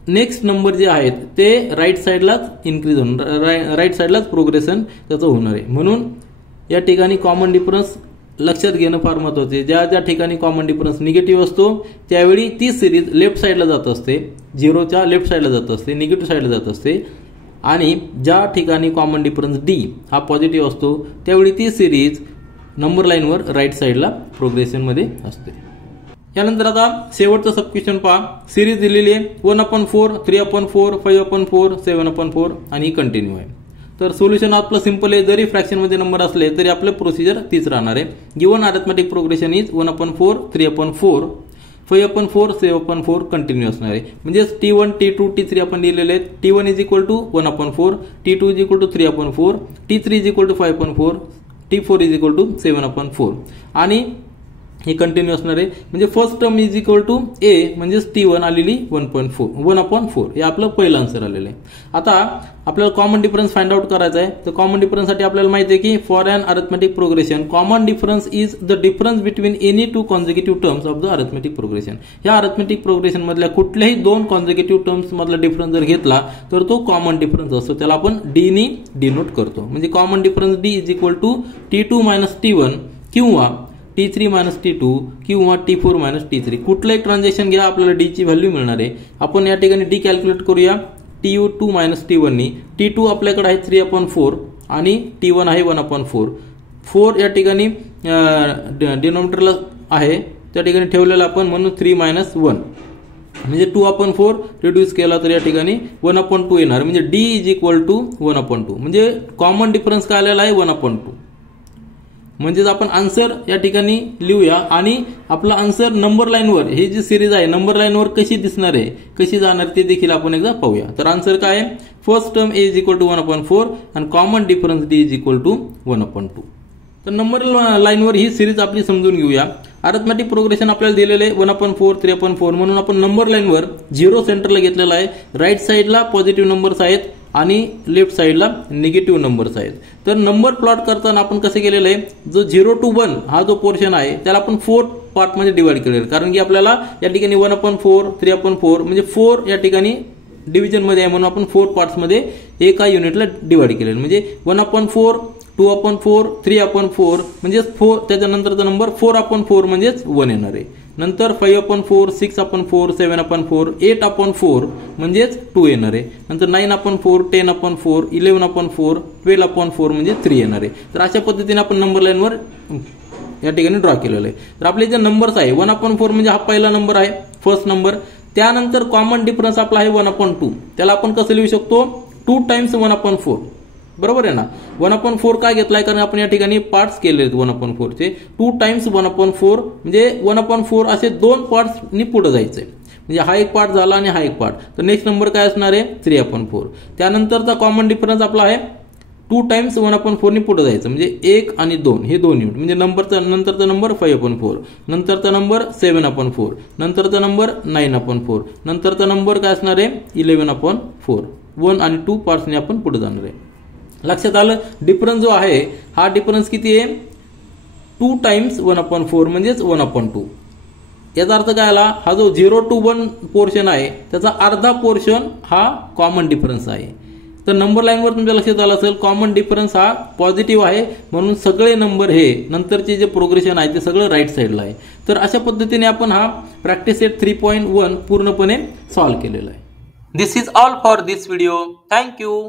नेक्स्ट नंबर जे आहेत ते राईट साईडलाच इन्क्रीज होणार, राईट साईडलाच प्रोग्रेशन त्याचं होणार आहे. म्हणून या ठिकाणी कॉमन डिफरन्स लक्षात घेणं फार महत्त्वाचं आहे. ज्या ज्या ठिकाणी कॉमन डिफरन्स निगेटिव्ह असतो त्यावेळी ती सिरीज लेफ्ट साईडला जात असते, 0च्या लेफ्ट साईडला जात असते, निगेटिव्ह साईडला जात असते. आणि ज्या ठिकाणी कॉमन डिफरन्स D हा पॉझिटिव्ह असतो त्यावेळी ती सिरीज नंबर लाईनवर राईट साईडला प्रोग्रेशनमध्ये असते. यानंतर आता शेवटचं सब क्वेश्चन पहा. सिरीज दिलेली आहे 1/4, 3/4, 5/4, 7/4 आणि कंटिन्यू आहे. तर सोल्युशन आपलं सिंपल आहे. जरी फ्रॅक्शन मध्ये नंबर असले तरी आपलं प्रोसिजर तीच राहणार आहे. Given arithmetic progression is 1/4, 3/4, 5/4, 7/4 continue असणार आहे. म्हणजे T1, T2, T3 आपण लिहिलेले आहेत. T1 is equal to 1/4, T2 is equal to 3/4, T3 is equal to 5/4, T4 is equal to 7/4 आणि हे कंटिन्यू असणार आहे. म्हणजे first term is equal to A म्हणजे T1 आलेली 1/4 हे आपलं पहिलं आन्सर आलेलं आहे. आता आपल्याला कॉमन डिफरन्स फाइंड आउट करायचा आहे. तर कॉमन डिफरन्स साठी आपल्याला माहिती आहे की for an arithmetic progression common difference is the difference between any two consecutive terms of the arithmetic progression. या अरिथमेटिक प्रोग्रेशन मधल्या कुठल्याही दोन कॉन्झिक्युटिव्ह टर्म्स मधला डिफरन्स जर घेतला तर तो कॉमन डिफरन्स असतो, त्याला आपण D ने डिनोट करतो. म्हणजे common difference D is equal to T2 minus T1 किंवा T3 मायनस T2 किंवा T4 मायनस T3 कुठलं एक ट्रान्झॅक्शन घ्या, आपल्याला D ची व्हॅल्यू मिळणार आहे. आपण या ठिकाणी D कॅल्क्युलेट करूया. TU2 मायनस T1 नी T2 आपल्याकडे आहे 3/4 आणि T1 आहे 1/4. 4 या ठिकाणी डिनॉमिनेटरला आहे, त्या ठिकाणी ठेवलेला आपण म्हणून 3 मायनस 1 म्हणजे 2/4 रिड्यूस केला तर या ठिकाणी 1/2 येणार. म्हणजे D इज इक्वल टू 1/2. म्हणजे कॉमन डिफरन्स काय आलेला आहे 1/2. म्हणजेच आपण आन्सर या ठिकाणी लिहूया आणि आपला आन्सर नंबर लाईनवर ही जी सिरीज आहे नंबर लाईनवर कशी दिसणार आहे, कशी जाणार ते देखील आपण एकदा पाहूया. तर आन्सर काय आहे, first term A is equal to 1/4 आणि common difference D is equal to 1/2. तर नंबर लाईनवर ही सिरीज आपली समजून घेऊया. अरिथमेटिक प्रोग्रेशन आपल्याला दिलेले 1/4 3/4 म्हणून आपण नंबर लाईनवर 0 सेंटरला घेतलेला आहे. राईट साईडला पॉझिटिव्ह नंबर्स आहेत आणि लेफ्ट साईडला निगेटिव्ह नंबर्स आहेत. तर नंबर प्लॉट करताना आपण कसं केलेलं आहे, जो 0 to 1 हा जो पोर्शन आहे त्याला आपण 4 पार्टमध्ये डिवाइड केलेलं आहे. कारण की आपल्याला या ठिकाणी 1/4 3/4 म्हणजे 4 या ठिकाणी डिव्हिजन मध्ये आहे म्हणून आपण 4 पार्ट्समध्ये एका युनिटला डिवाइड केलेलं. म्हणजे 1/4 2/4 3/4 म्हणजे 4, त्याच्यानंतरचा नंबर 4/4 म्हणजेच 1 येणार आहे. नंतर 5/4 6/4 7/4 8/4 म्हणजेच 2 येणार आहे. नंतर 9/4 10/4 11/4 12/4 म्हणजे 3 येणार आहे. तर अशा पद्धतीने आपण नंबर लाईनवर या ठिकाणी ड्रॉ केलेलं आहे. तर आपले जे नंबर्स आहे 1/4 म्हणजे हा पहिला नंबर आहे, फर्स्ट नंबर. त्यानंतर कॉमन डिफरन्स आपला आहे 1/2. त्याला आपण कसं लिहू शकतो, 2 टाइम्स 1/4. बरोबर आहे ना. 1/4 काय घेतलाय, कारण आपण या ठिकाणी पार्ट्स केले आहेत 1/4 चे. 2 टाइम्स 1/4 म्हणजे 1/4 असे 2 पार्ट्सनी पुढे जायचंय. म्हणजे हा एक पार्ट झाला आणि हा एक पार्ट. तर नेक्स्ट नंबर काय असणार आहे 3/4. त्यानंतरचा कॉमन डिफरन्स आपला आहे 2 टाइम्स 1/4 नी पुढे जायचं. म्हणजे 1 आणि 2 हे 2 युनिट. म्हणजे नंतरचा नंबर 5/4, नंतरचा नंबर 7/4, नंतरचा नंबर 9/4, नंतरचा नंबर काय असणार आहे 11/4. 1 आणि 2 पार्ट्सने आपण पुढे जाणार आहे. लक्षात आलं. डिफरन्स जो आहे हा डिफरन्स किती आहे, 2 टाइम्स 1/4 म्हणजेच 1/2. याचा अर्थ काय आला, हा जो 0 to 1 पोर्शन आहे त्याचा अर्धा पोर्शन हा कॉमन डिफरन्स आहे. तर नंबर लाईनवर तुमच्या लक्षात आलं असेल कॉमन डिफरन्स हा पॉझिटिव्ह आहे म्हणून सगळे नंबर हे नंतरचे जे प्रोग्रेशन आहे ते सगळं राईट साईडला आहे. तर अशा पद्धतीने आपण हा प्रॅक्टिस सेट 3.1 पूर्णपणे सॉल्व्ह केलेला आहे. This is all for this video. Thank you.